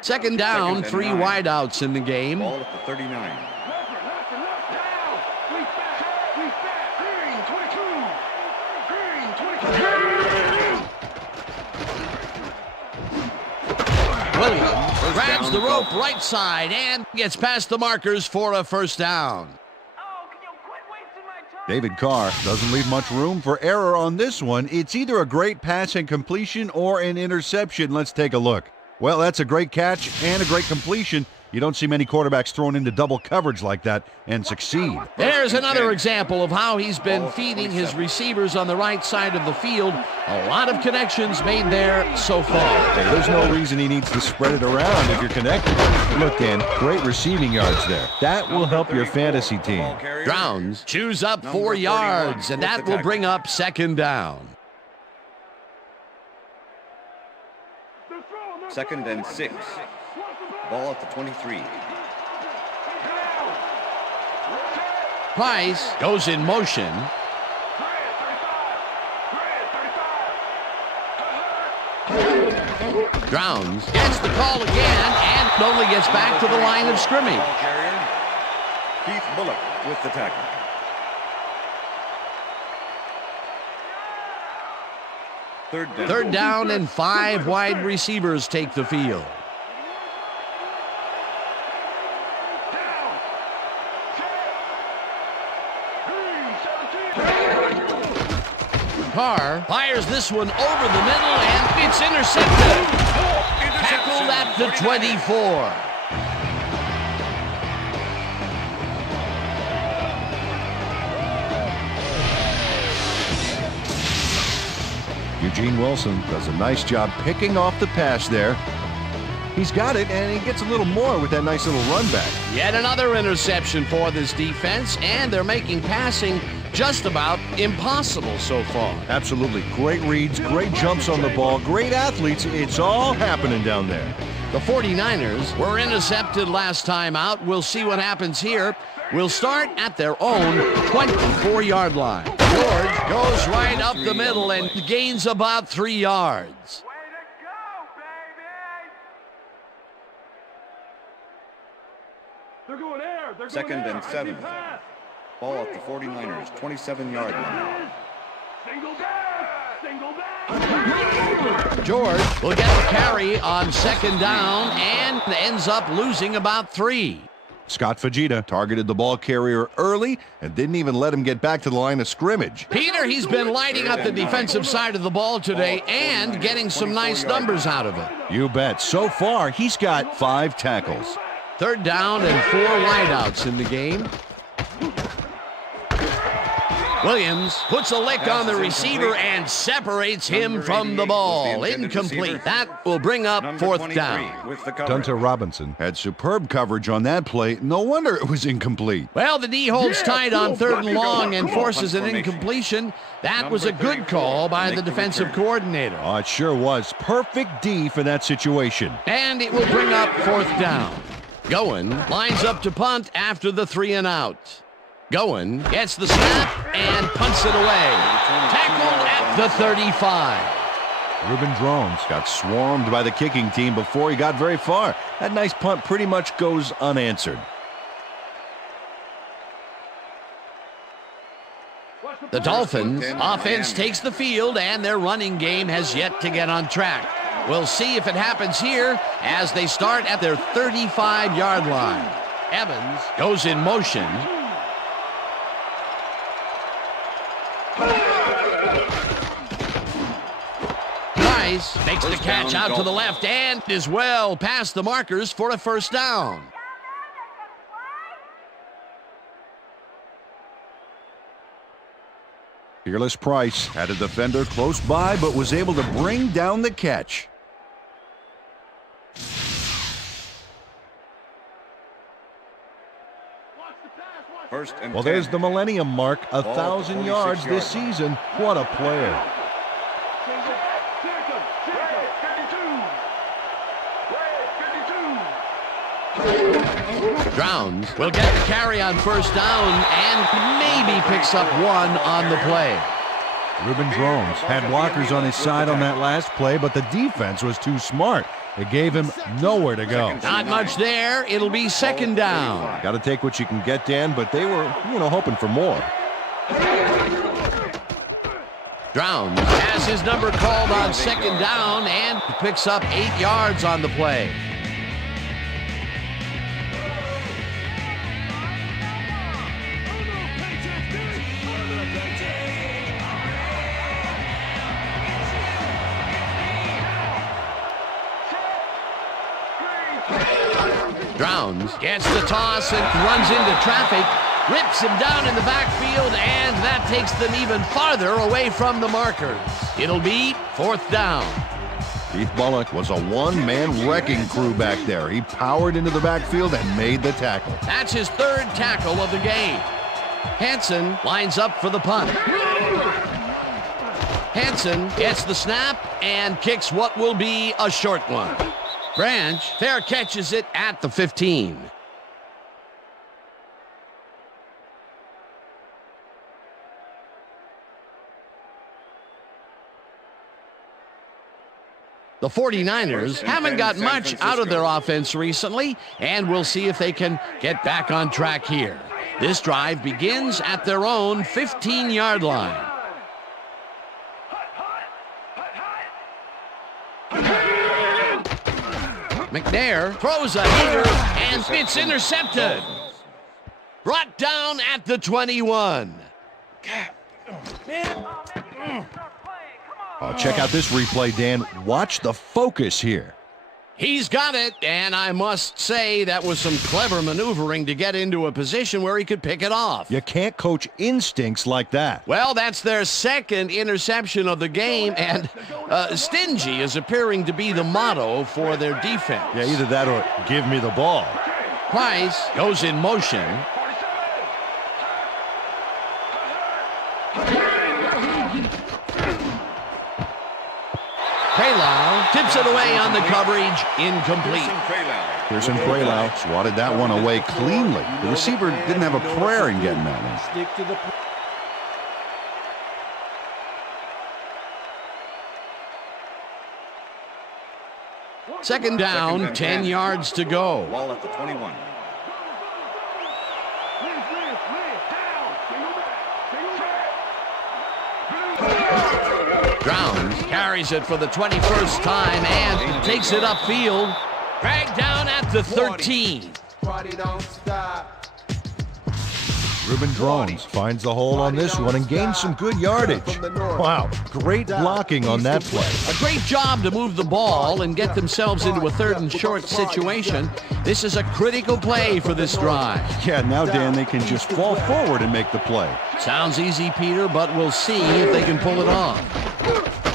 Second down, 3 wideouts in the game. Ball at the 39. Williams grabs the rope right side and gets past the markers for a first down. David Carr doesn't leave much room for error on this one. It's either a great pass and completion or an interception. Let's take a look. Well, that's a great catch and a great completion. You don't see many quarterbacks thrown into double coverage like that and succeed. There's another example of how he's been feeding his receivers on the right side of the field. A lot of connections made there so far. Hey, there's no reason he needs to spread it around if you're connected. Look, Dan, great receiving yards there. That will help your fantasy team. Browns chews up 4 yards, and that will bring up second down. 2nd and 6. Ball at the 23. Price goes in motion. Browns gets the call again and only gets back to the line of scrimmage. Keith Bullock with the tackle. Third down and 5 wide receivers take the field. Carr fires this one over the middle, and it's intercepted. Tackled at the 24. Eugene Wilson does a nice job picking off the pass there. He's got it, and he gets a little more with that nice little run back. Yet another interception for this defense, and they're making passing just about impossible so far. Absolutely. Great reads, great jumps on the ball, great athletes. It's all happening down there. The 49ers were intercepted last time out. We'll see what happens here. We'll start at their own 24-yard line. George goes right up the middle and gains about 3 yards. Second and 7. Ball at the 49ers, 27-yard line. George will get the carry on second down and ends up losing about 3. Scott Fajita targeted the ball carrier early and didn't even let him get back to the line of scrimmage. Peter, he's been lighting up the defensive side of the ball today and getting some nice numbers out of it. You bet. So far, he's got 5 tackles. Third down and 4 wideouts in the game. Williams puts a lick on the receiver and separates him from the ball. Incomplete. That will bring up 4th down. Dunta Robinson had superb coverage on that play. No wonder it was incomplete. Well, the D holds tight on 3rd and long and forces an incompletion. That was a good call by the defensive coordinator. Oh, it sure was. Perfect D for that situation. And it will bring up 4th down. Goen lines up to punt after the 3 and out. Goen gets the snap and punts it away. Tackled at the 35. Reuben Drones got swarmed by the kicking team before he got very far. That nice punt pretty much goes unanswered. The Dolphins offense takes the field and their running game has yet to get on track. We'll see if it happens here as they start at their 35-yard line. Evans goes in motion. Nice makes the catch out to the left and is well past the markers for a 1st down. Fearless Price had a defender close by but was able to bring down the catch. Well, there's the millennium mark, 1,000 yards this season. What a player. Drowns will get the carry on 1st down and maybe picks up 1 on the play. Reuben Drones had blockers on his side on that last play, but the defense was too smart. It gave him nowhere to go. Not much there. It'll be 2nd down. Got to take what you can get, Dan, but they were, hoping for more. Drowns has his number called on 2nd down and picks up 8 yards on the play. Drowns gets the toss and runs into traffic, rips him down in the backfield, and that takes them even farther away from the markers. It'll be 4th down. Keith Bullock was a one-man wrecking crew back there. He powered into the backfield and made the tackle. That's his 3rd tackle of the game. Hansen lines up for the punt. Hansen gets the snap and kicks what will be a short one. Branch fair catches it at the 15. The 49ers haven't got much out of their offense recently, and we'll see if they can get back on track here. This drive begins at their own 15-yard line. McNair throws a heater and it's intercepted. Brought down at the 21. Oh, check out this replay, Dan. Watch the focus here. He's got it, and I must say that was some clever maneuvering to get into a position where he could pick it off. You can't coach instincts like that. Well, that's their second interception of the game, and stingy is appearing to be the motto for their defense. Yeah, either that or give me the ball. Price goes in motion. Kralow tips it away on the coverage, incomplete. Pearson Kralow swatted that one away cleanly. The receiver didn't have a prayer in getting that one. Stick to the... Second down, 10 yards to go. Ball at the 21. Drowns carries it for the 21st time and takes it upfield. Dragged down at the 13. Ruben Drones finds the hole on this one and gains some good yardage. Wow, great blocking on that play. A great job to move the ball and get themselves into a 3rd and short situation. This is a critical play for this drive. Yeah, now, Dan, they can just fall forward and make the play. Sounds easy, Peter, but we'll see if they can pull it off.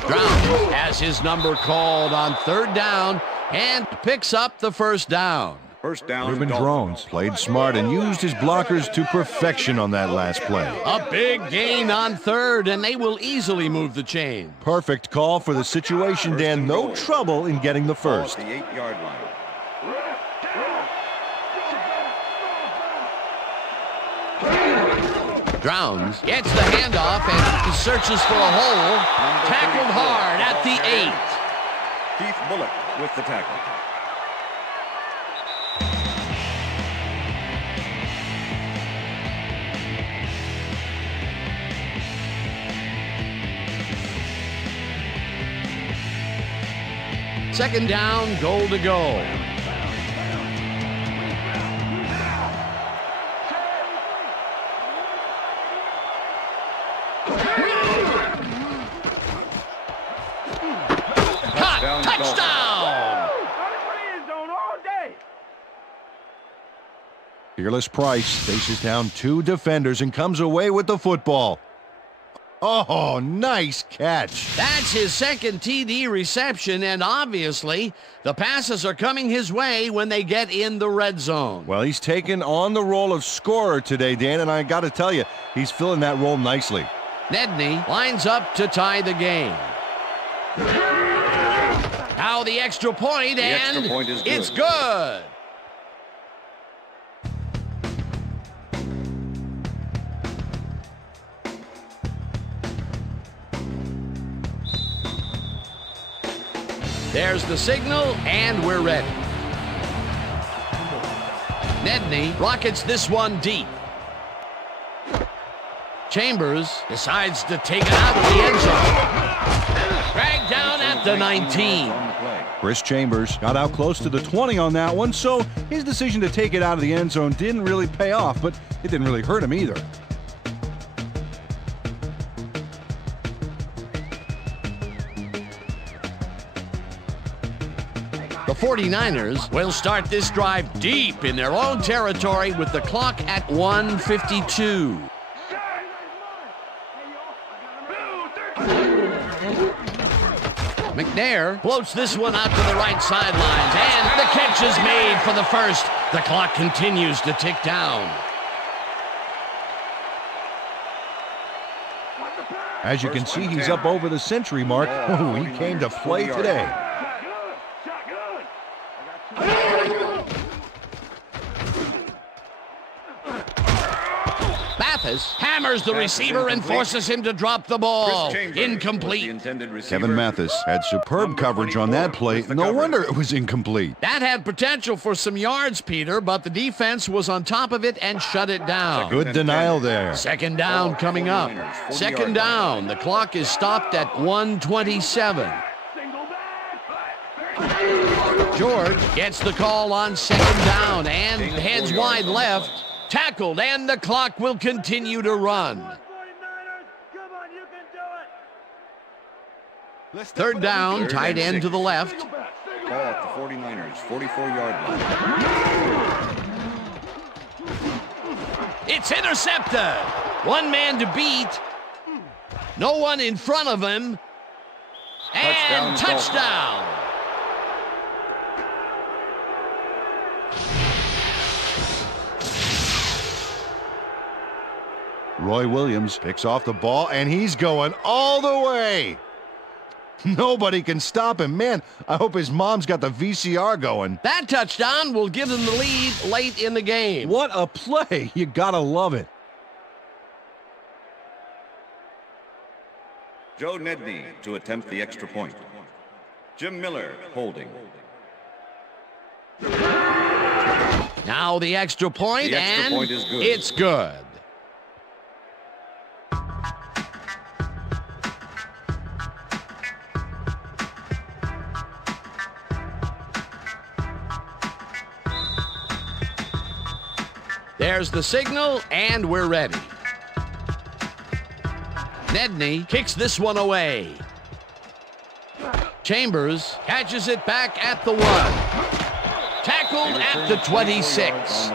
Drowns has his number called on 3rd down and picks up the 1st down. First down. Ruben Drones played smart and used his blockers to perfection on that last play. A big gain on 3rd, and they will easily move the chain. Perfect call for the situation, Dan. No trouble in getting the first. The 8-yard line. Drowns gets the handoff and searches for a hole. Tackled hard at the 8. Keith Bullock with the tackle. Second down, goal to go. Caught, touchdown! Fearless Price faces down 2 defenders and comes away with the football. Oh, nice catch. That's his 2nd TD reception, and obviously the passes are coming his way when they get in the red zone. Well, he's taken on the role of scorer today, Dan, and I got to tell you, he's filling that role nicely. Nedney lines up to tie the game. Now the extra point, and extra point is good. It's good. There's the signal, and we're ready. Nedney rockets this one deep. Chambers decides to take it out of the end zone. Dragged down at the 19. Chris Chambers got out close to the 20 on that one, so his decision to take it out of the end zone didn't really pay off, but it didn't really hurt him either. The 49ers will start this drive deep in their own territory with the clock at 1:52. McNair floats this one out to the right sidelines, and the catch is made for the first. The clock continues to tick down. As you can see, he's up over the century mark. Oh, he came to play today. Mathis hammers the receiver and forces him to drop the ball. Incomplete. Kevin Mathis had superb coverage on that play. No wonder it was incomplete. That had potential for some yards, Peter, but the defense was on top of it and shut it down. Good denial there. Second down coming up. Second down. The clock is stopped at 1:27. George gets the call on second down and heads wide left. Tackled, and the clock will continue to run. Third down, tight end to the left. Ball at the 49ers, 44-yard line. It's intercepted. One man to beat. No one in front of him. And touchdown. Roy Williams picks off the ball, and he's going all the way. Nobody can stop him. Man, I hope his mom's got the VCR going. That touchdown will give them the lead late in the game. What a play. You gotta love it. Joe Nedney to attempt the extra point. Jim Miller holding. Now the extra point, The extra and point is good. it's good. There's the signal, and we're ready. Nedney kicks this one away. Chambers catches it back at the 1. Tackled at the 26.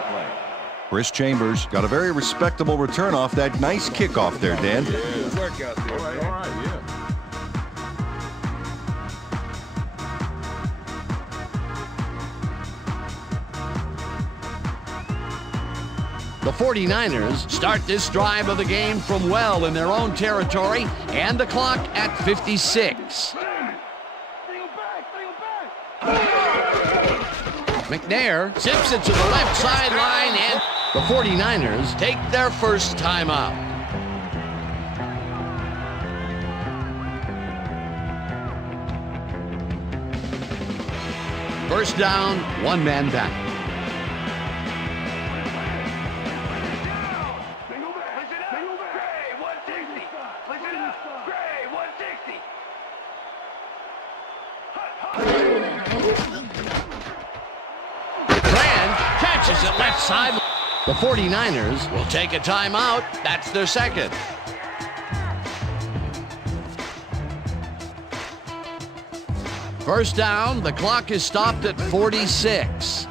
Chris Chambers got a very respectable return off that nice kickoff there, Dan. Good work out there. All right, yeah. The 49ers start this drive of the game from well in their own territory, and the clock at 56. McNair sips it to the left sideline, and the 49ers take their first timeout. First down, one man back. Catches it left side. The 49ers will take a timeout. That's their second. First down, the clock is stopped at 46.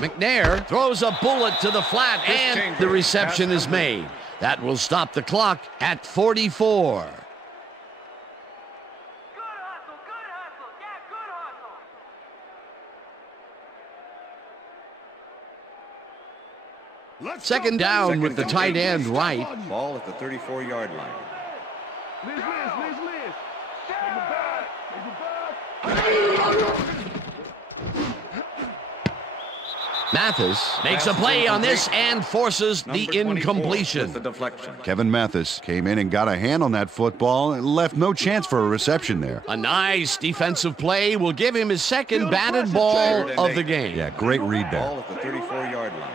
McNair throws a bullet to the flat, and the reception is made. That will stop the clock at 44. Second down with the tight end right. Ball at the 34-yard line. Liz. Mathis makes a play on this and forces the incompletion. The deflection. Kevin Mathis came in and got a hand on that football and left no chance for a reception there. A nice defensive play will give him his second batted ball of the game. Yeah, great read there. Ball at the 34-yard line.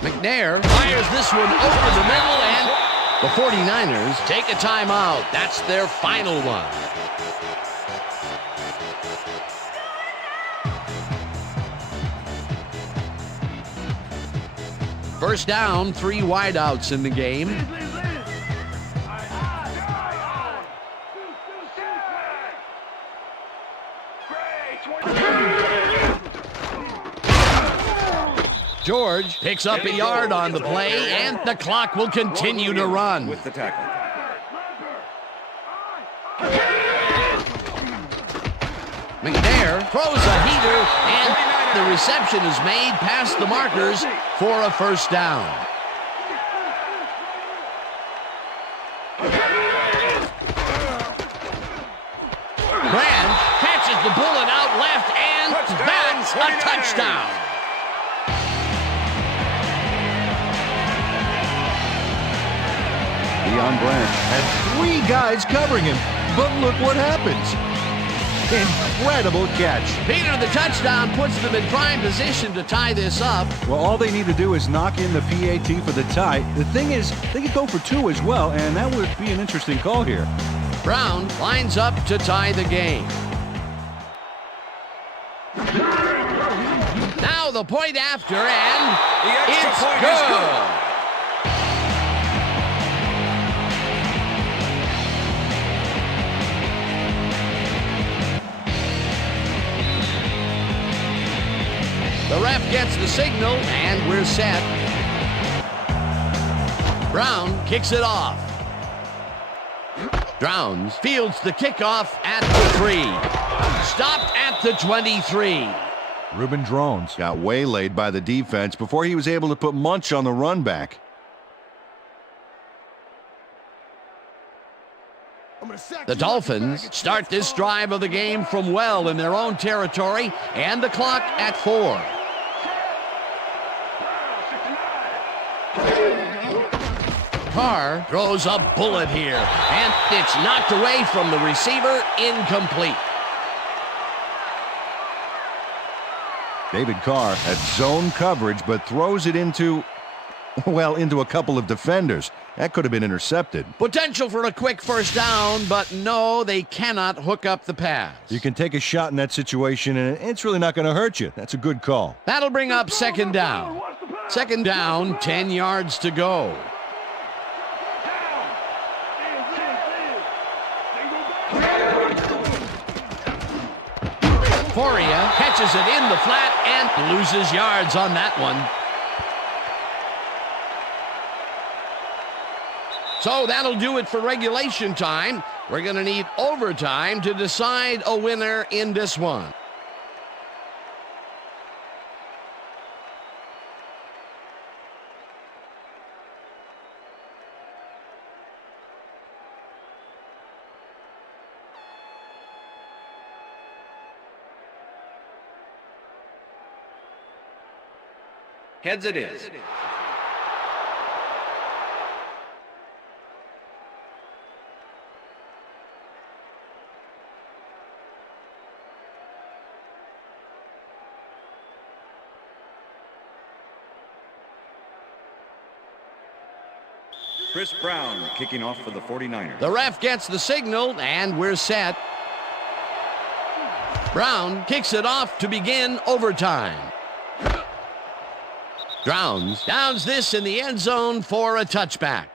McNair fires this one over the middle, and the 49ers take a timeout. That's their final one. First down, 3 wideouts in the game. George picks up a yard on the play, and the clock will continue to run. With the tackle. McNair throws a heater, and the reception is made past the markers for a first down. Brand catches the bullet out left, and that's a touchdown. Deion Branch had 3 guys covering him, but look what happens. Incredible catch. Peter, the touchdown puts them in prime position to tie this up. Well, all they need to do is knock in the PAT for the tie. The thing is, they could go for 2 as well, and that would be an interesting call here. Brown lines up to tie the game. So the point after, and The extra it's point good. is good. The ref gets the signal, and we're set. Brown kicks it off. Drowns fields the kickoff at the 3. Stopped at the 23. Reuben Drones got waylaid by the defense before he was able to put Munch on the run back. The Dolphins start this drive of the game from well in their own territory, and the clock at 4. Carr throws a bullet here, and it's knocked away from the receiver, incomplete. David Carr at zone coverage, but throws it into a couple of defenders. That could have been intercepted. Potential for a quick first down, but no, they cannot hook up the pass. You can take a shot in that situation, and it's really not going to hurt you. That's a good call. That'll bring up second down. Second down, 10 yards to go. Foria catches it in the flat and loses yards on that one. So that'll do it for regulation time. We're going to need overtime to decide a winner in this one. Heads it is. Chris Brown kicking off for the 49ers. The ref gets the signal, and we're set. Brown kicks it off to begin overtime. Downs this in the end zone for a touchback.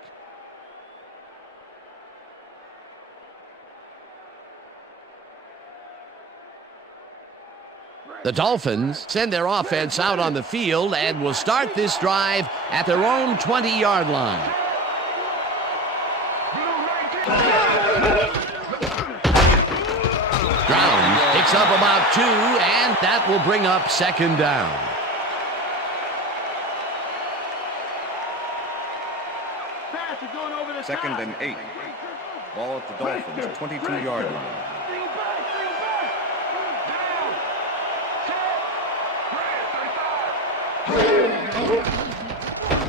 The Dolphins send their offense out on the field and will start this drive at their own 20-yard line. Downs picks up about 2, and that will bring up second down. Second and 8. Ball at the Dolphins, 22-yard line.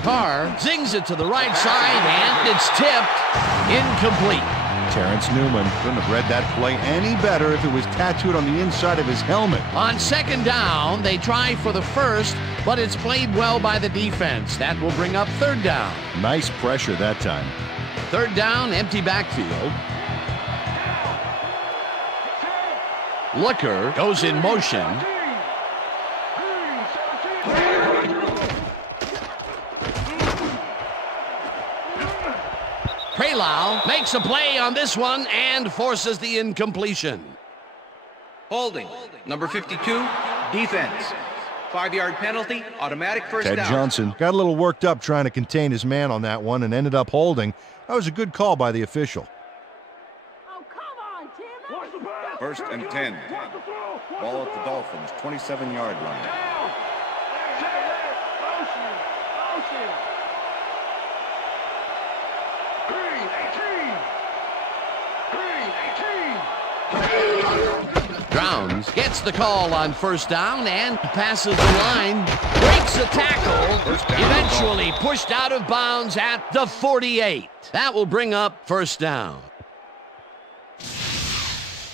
Carr zings it to the right side, and it's tipped. Incomplete. Terrence Newman couldn't have read that play any better if it was tattooed on the inside of his helmet. On second down, they try for the first, but it's played well by the defense. That will bring up third down. Nice pressure that time. Third down, empty backfield. Looker goes in motion. Prelau makes a play on this one and forces the incompletion. Holding. Number 52, defense. 5-yard penalty, automatic first Ted down. Johnson got a little worked up trying to contain his man on that one and ended up holding. That was a good call by the official. Oh, come on, Tim. First and 10. Ball at the Dolphins, 27-yard line. Drowns gets the call on first down and passes the line, breaks a tackle, eventually pushed out of bounds at the 48. That will bring up first down.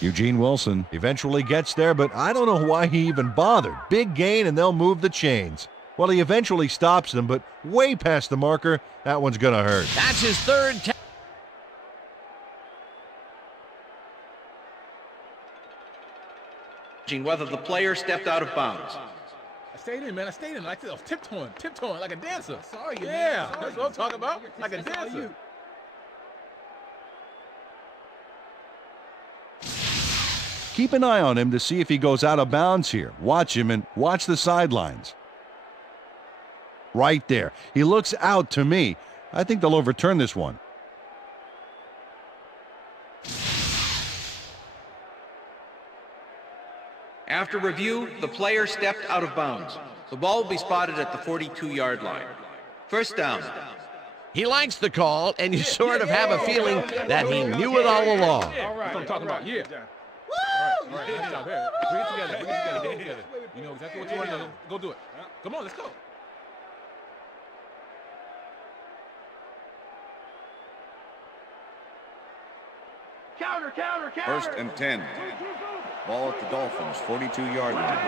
Eugene Wilson eventually gets there, but I don't know why he even bothered. Big gain, and they'll move the chains. Well, he eventually stops them, but way past the marker. That one's going to hurt. That's his third tackle. Whether the player stepped out of bounds. stayed in, man. I stayed in like this, tiptoeing like a dancer. Sorry, yeah, that's what I'm talking about, like a dancer. Keep an eye on him to see if he goes out of bounds here. Watch him and watch the sidelines. Right there. He looks out to me. I think they'll overturn this one. After review, the player stepped out of bounds. The ball will be spotted at the 42-yard line. First down. He likes the call, and you sort of have a feeling that he knew it all along. That's what I'm talking about, yeah. All right, nice job. Here, bring it together, You know exactly what you want to do. Go do it. Come on, let's go. Counter. First and 10. Ball at the Dolphins, 42-yard line.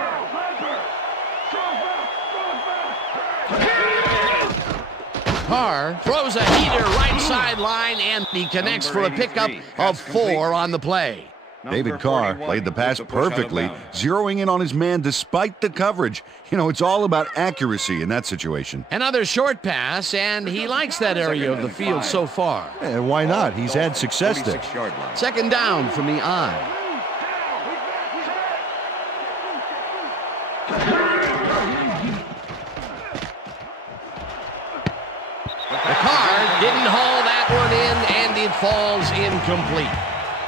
Carr throws a heater right sideline, and he connects for a pickup of 4 on the play. David Carr played the pass perfectly, zeroing in on his man despite the coverage. You know, it's all about accuracy in that situation. Another short pass, and he likes that area of the field so far. And why not? He's had success there. Second down from the eye. The Carr didn't haul that one in, and it falls incomplete.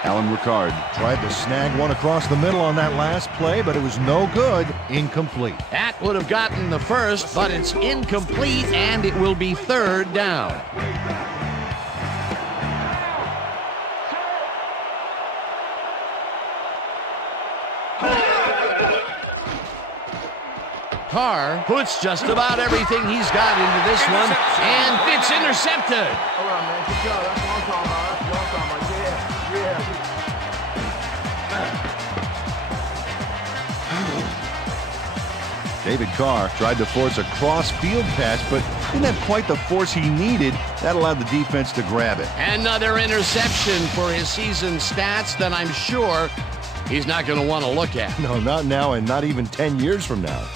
Alan Ricard tried to snag one across the middle on that last play, but it was no good. Incomplete. That would have gotten the first, but it's incomplete, and it will be third down. Carr puts just about everything he's got into this one, and it's intercepted. All right, man. Good job. That's what I'm talking about. David Carr tried to force a cross-field pass, but didn't have quite the force he needed. That allowed the defense to grab it. Another interception for his season stats that I'm sure he's not going to want to look at. No, not now, and not even 10 years from now.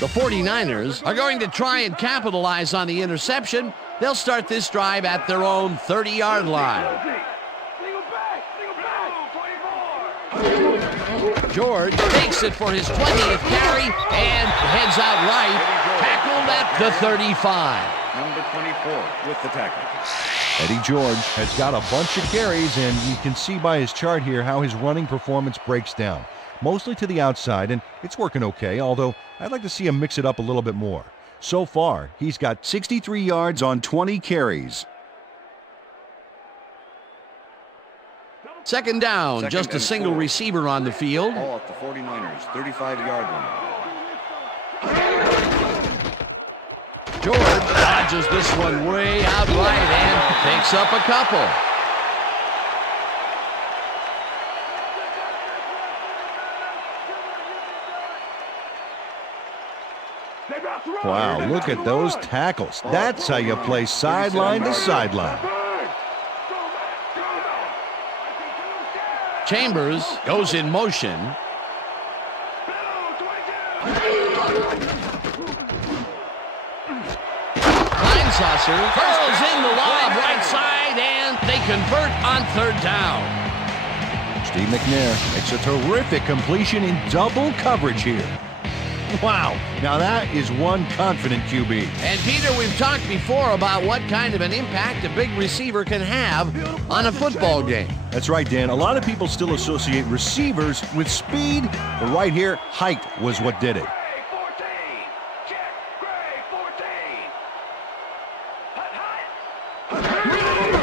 The 49ers are going to try and capitalize on the interception. They'll start this drive at their own 30-yard line. George takes it for his 20th carry and heads out right, tackled at the 35. Number 24 with the tackle. Eddie George has got a bunch of carries, and you can see by his chart here how his running performance breaks down. Mostly to the outside, and it's working okay, although I'd like to see him mix it up a little bit more. So far, he's got 63 yards on 20 carries. Second down, just a single receiver on the field. Ball at the 49ers, 35-yard line. George dodges this one way out right and picks up a couple. Wow, look at those tackles. That's how you play sideline to sideline. Chambers goes in motion. Linesaucer curls in the lob right side, and they convert on third down. Steve McNair makes a terrific completion in double coverage here. Wow, now that is one confident QB. And Peter, we've talked before about what kind of an impact a big receiver can have on a football game. That's right, Dan. A lot of people still associate receivers with speed, but right here, height was what did it.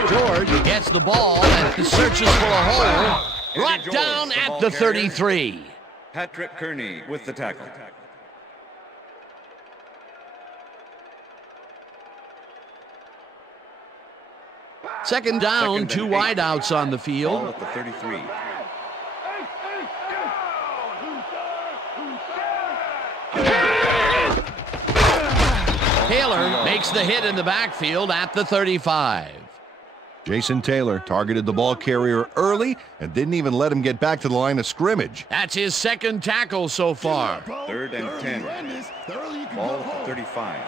George gets the ball and searches for a hole. Brought down at the 33. Patrick Kearney with the tackle. Second down, two wideouts on the field. Ball at the 33. Taylor makes the hit in the backfield at the 35. Jason Taylor targeted the ball carrier early and didn't even let him get back to the line of scrimmage. That's his second tackle so far. 3rd and 10. Ball at the 35.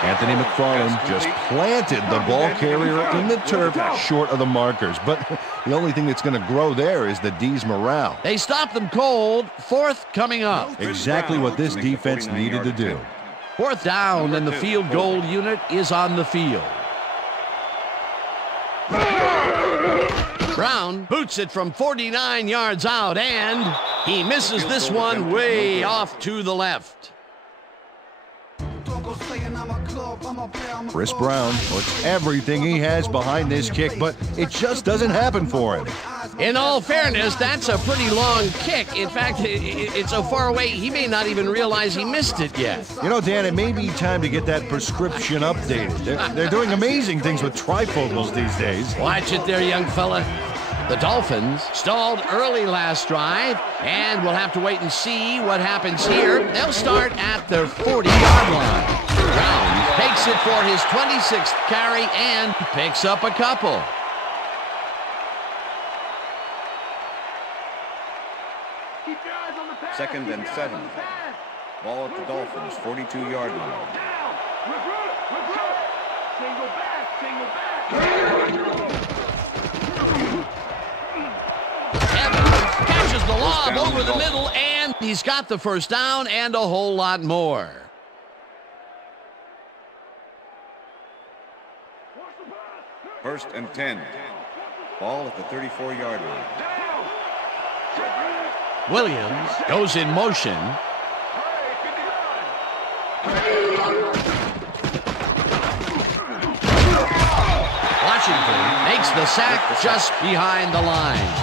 Anthony McFarland just planted the ball carrier in the turf short of the markers. But the only thing that's going to grow there is the D's morale. They stopped them cold. 4th coming up. Exactly what this defense needed to do. 4th down, and the field goal unit is on the field. Brown boots it from 49 yards out, and he misses this one way off to the left. Chris Brown puts everything he has behind this kick, but it just doesn't happen for him. In all fairness, that's a pretty long kick. In fact, it's so far away, he may not even realize he missed it yet. You know, Dan, it may be time to get that prescription updated. They're doing amazing things with trifocals these days. Watch it there, young fella. The Dolphins stalled early last drive, and we'll have to wait and see what happens here. They'll start at their 40-yard line. Brown takes it for his 26th carry and picks up a couple. Second and 7. Ball at the Dolphins, 42-yard line. Catches the lob over the middle, and he's got the first down and a whole lot more. First and 10. Ball at the 34-yard line. Williams goes in motion. Washington makes the sack just behind the line.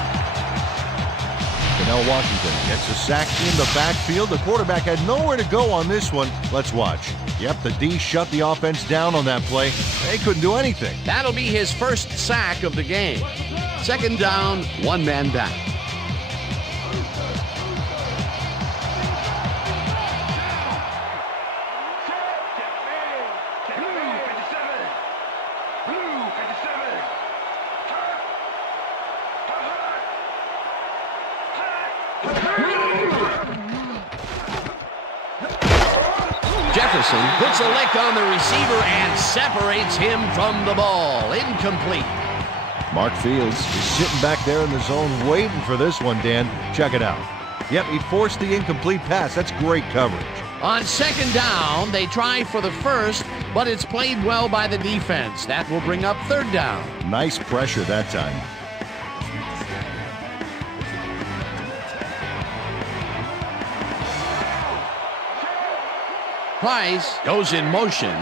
Now Washington gets a sack in the backfield. The quarterback had nowhere to go on this one. Let's watch. Yep, the D shut the offense down on that play. They couldn't do anything. That'll be his first sack of the game. Second down, one man back. Jefferson puts a lick on the receiver and separates him from the ball. Incomplete. Mark Fields is sitting back there in the zone waiting for this one, Dan. Check it out. Yep, he forced the incomplete pass. That's great coverage. On second down, they try for the first, but it's played well by the defense. That will bring up third down. Nice pressure that time. Price goes in motion.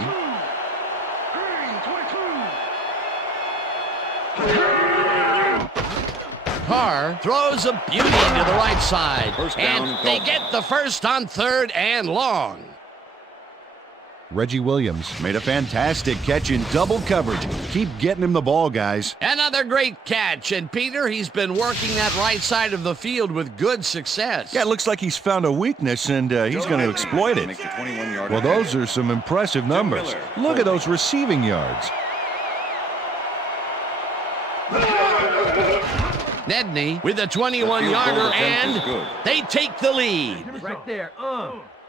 Carr throws a beauty to the right side. And they get the first on 3rd and long. Reggie Williams made a fantastic catch in double coverage. Keep getting him the ball, guys. Another great catch. And Peter, he's been working that right side of the field with good success. Yeah, it looks like he's found a weakness, and he's going to exploit it. Well, those are some impressive numbers. Look at those receiving yards. Nedney with a 21-yarder, and they take the lead. Right there.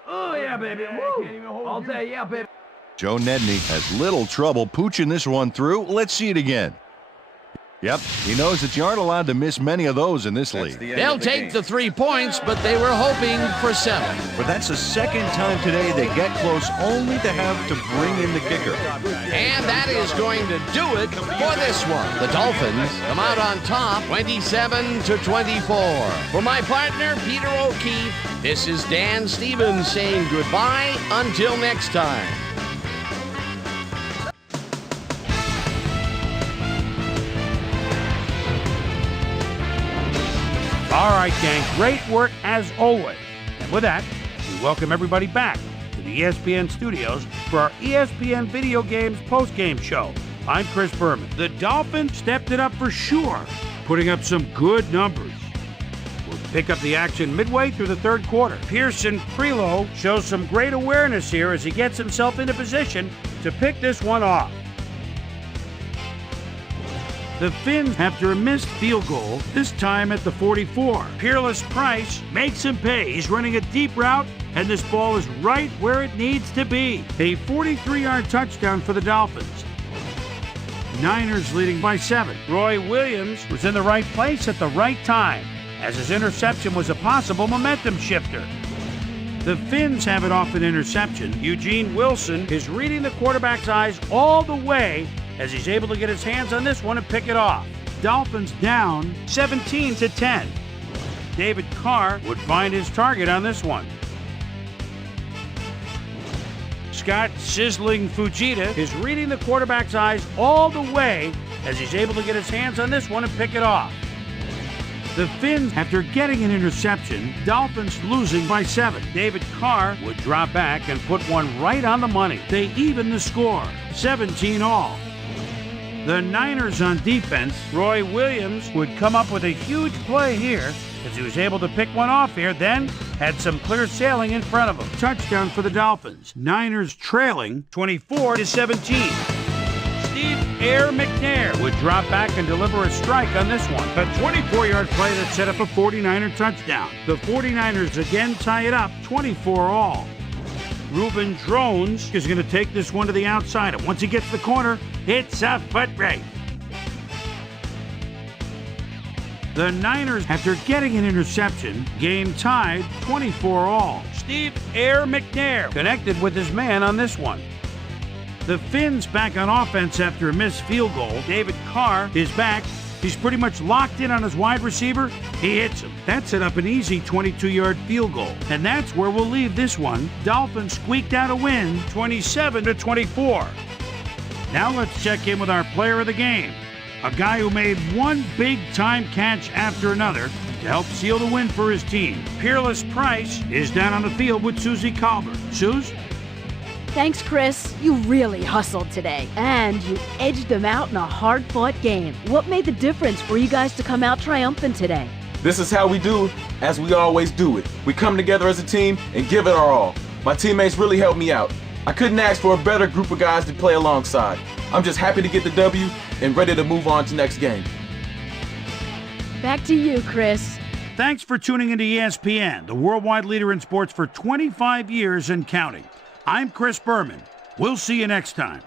Oh, yeah, baby. Woo. All day, yeah, baby. Joe Nedney has little trouble pooching this one through. Let's see it again. Yep, he knows that you aren't allowed to miss many of those in this league. They'll take the 3 points, but they were hoping for 7. But that's the second time today they get close only to have to bring in the kicker. And that is going to do it for this one. The Dolphins come out on top 27-24. For my partner, Peter O'Keefe, this is Dan Stevens saying goodbye until next time. All right, gang, great work as always. And with that, we welcome everybody back to the ESPN studios for our ESPN Video Games post-game show. I'm Chris Berman. The Dolphins stepped it up for sure, putting up some good numbers. We're pick up the action midway through the third quarter. Pearson Prelo shows some great awareness here as he gets himself into position to pick this one off. The Finns, after a missed field goal, this time at the 44. Peerless Price makes him pay. He's running a deep route, and this ball is right where it needs to be. A 43-yard touchdown for the Dolphins. Niners leading by 7. Roy Williams was in the right place at the right time, as his interception was a possible momentum shifter. The Finns have it off an interception. Eugene Wilson is reading the quarterback's eyes all the way as he's able to get his hands on this one and pick it off. Dolphins down 17-10. David Carr would find his target on this one. Scott Sizzling Fujita is reading the quarterback's eyes all the way as he's able to get his hands on this one and pick it off. The Finns, after getting an interception, Dolphins losing by 7. David Carr would drop back and put one right on the money. They even the score, 17 all. The Niners on defense, Roy Williams would come up with a huge play here as he was able to pick one off here, then had some clear sailing in front of him. Touchdown for the Dolphins. Niners trailing 24-17. Steve Air McNair would drop back and deliver a strike on this one. A 24-yard play that set up a 49er touchdown. The 49ers again tie it up 24 all. Reuben Drones is going to take this one to the outside, and once he gets the corner, it's a foot race. The Niners, after getting an interception, game tied 24 all. Steve Air McNair connected with his man on this one. The Finns back on offense after a missed field goal. David Carr is back. He's pretty much locked in on his wide receiver. He hits him. That set up an easy 22-yard field goal. And that's where we'll leave this one. Dolphins squeaked out a win, 27-24. Now let's check in with our player of the game. A guy who made one big-time catch after another to help seal the win for his team. Peerless Price is down on the field with Susie Colbert. Suze? Thanks, Chris. You really hustled today, and you edged them out in a hard-fought game. What made the difference for you guys to come out triumphant today? This is how we do, as we always do it. We come together as a team and give it our all. My teammates really helped me out. I couldn't ask for a better group of guys to play alongside. I'm just happy to get the W and ready to move on to next game. Back to you, Chris. Thanks for tuning into ESPN, the worldwide leader in sports for 25 years and counting. I'm Chris Berman. We'll see you next time.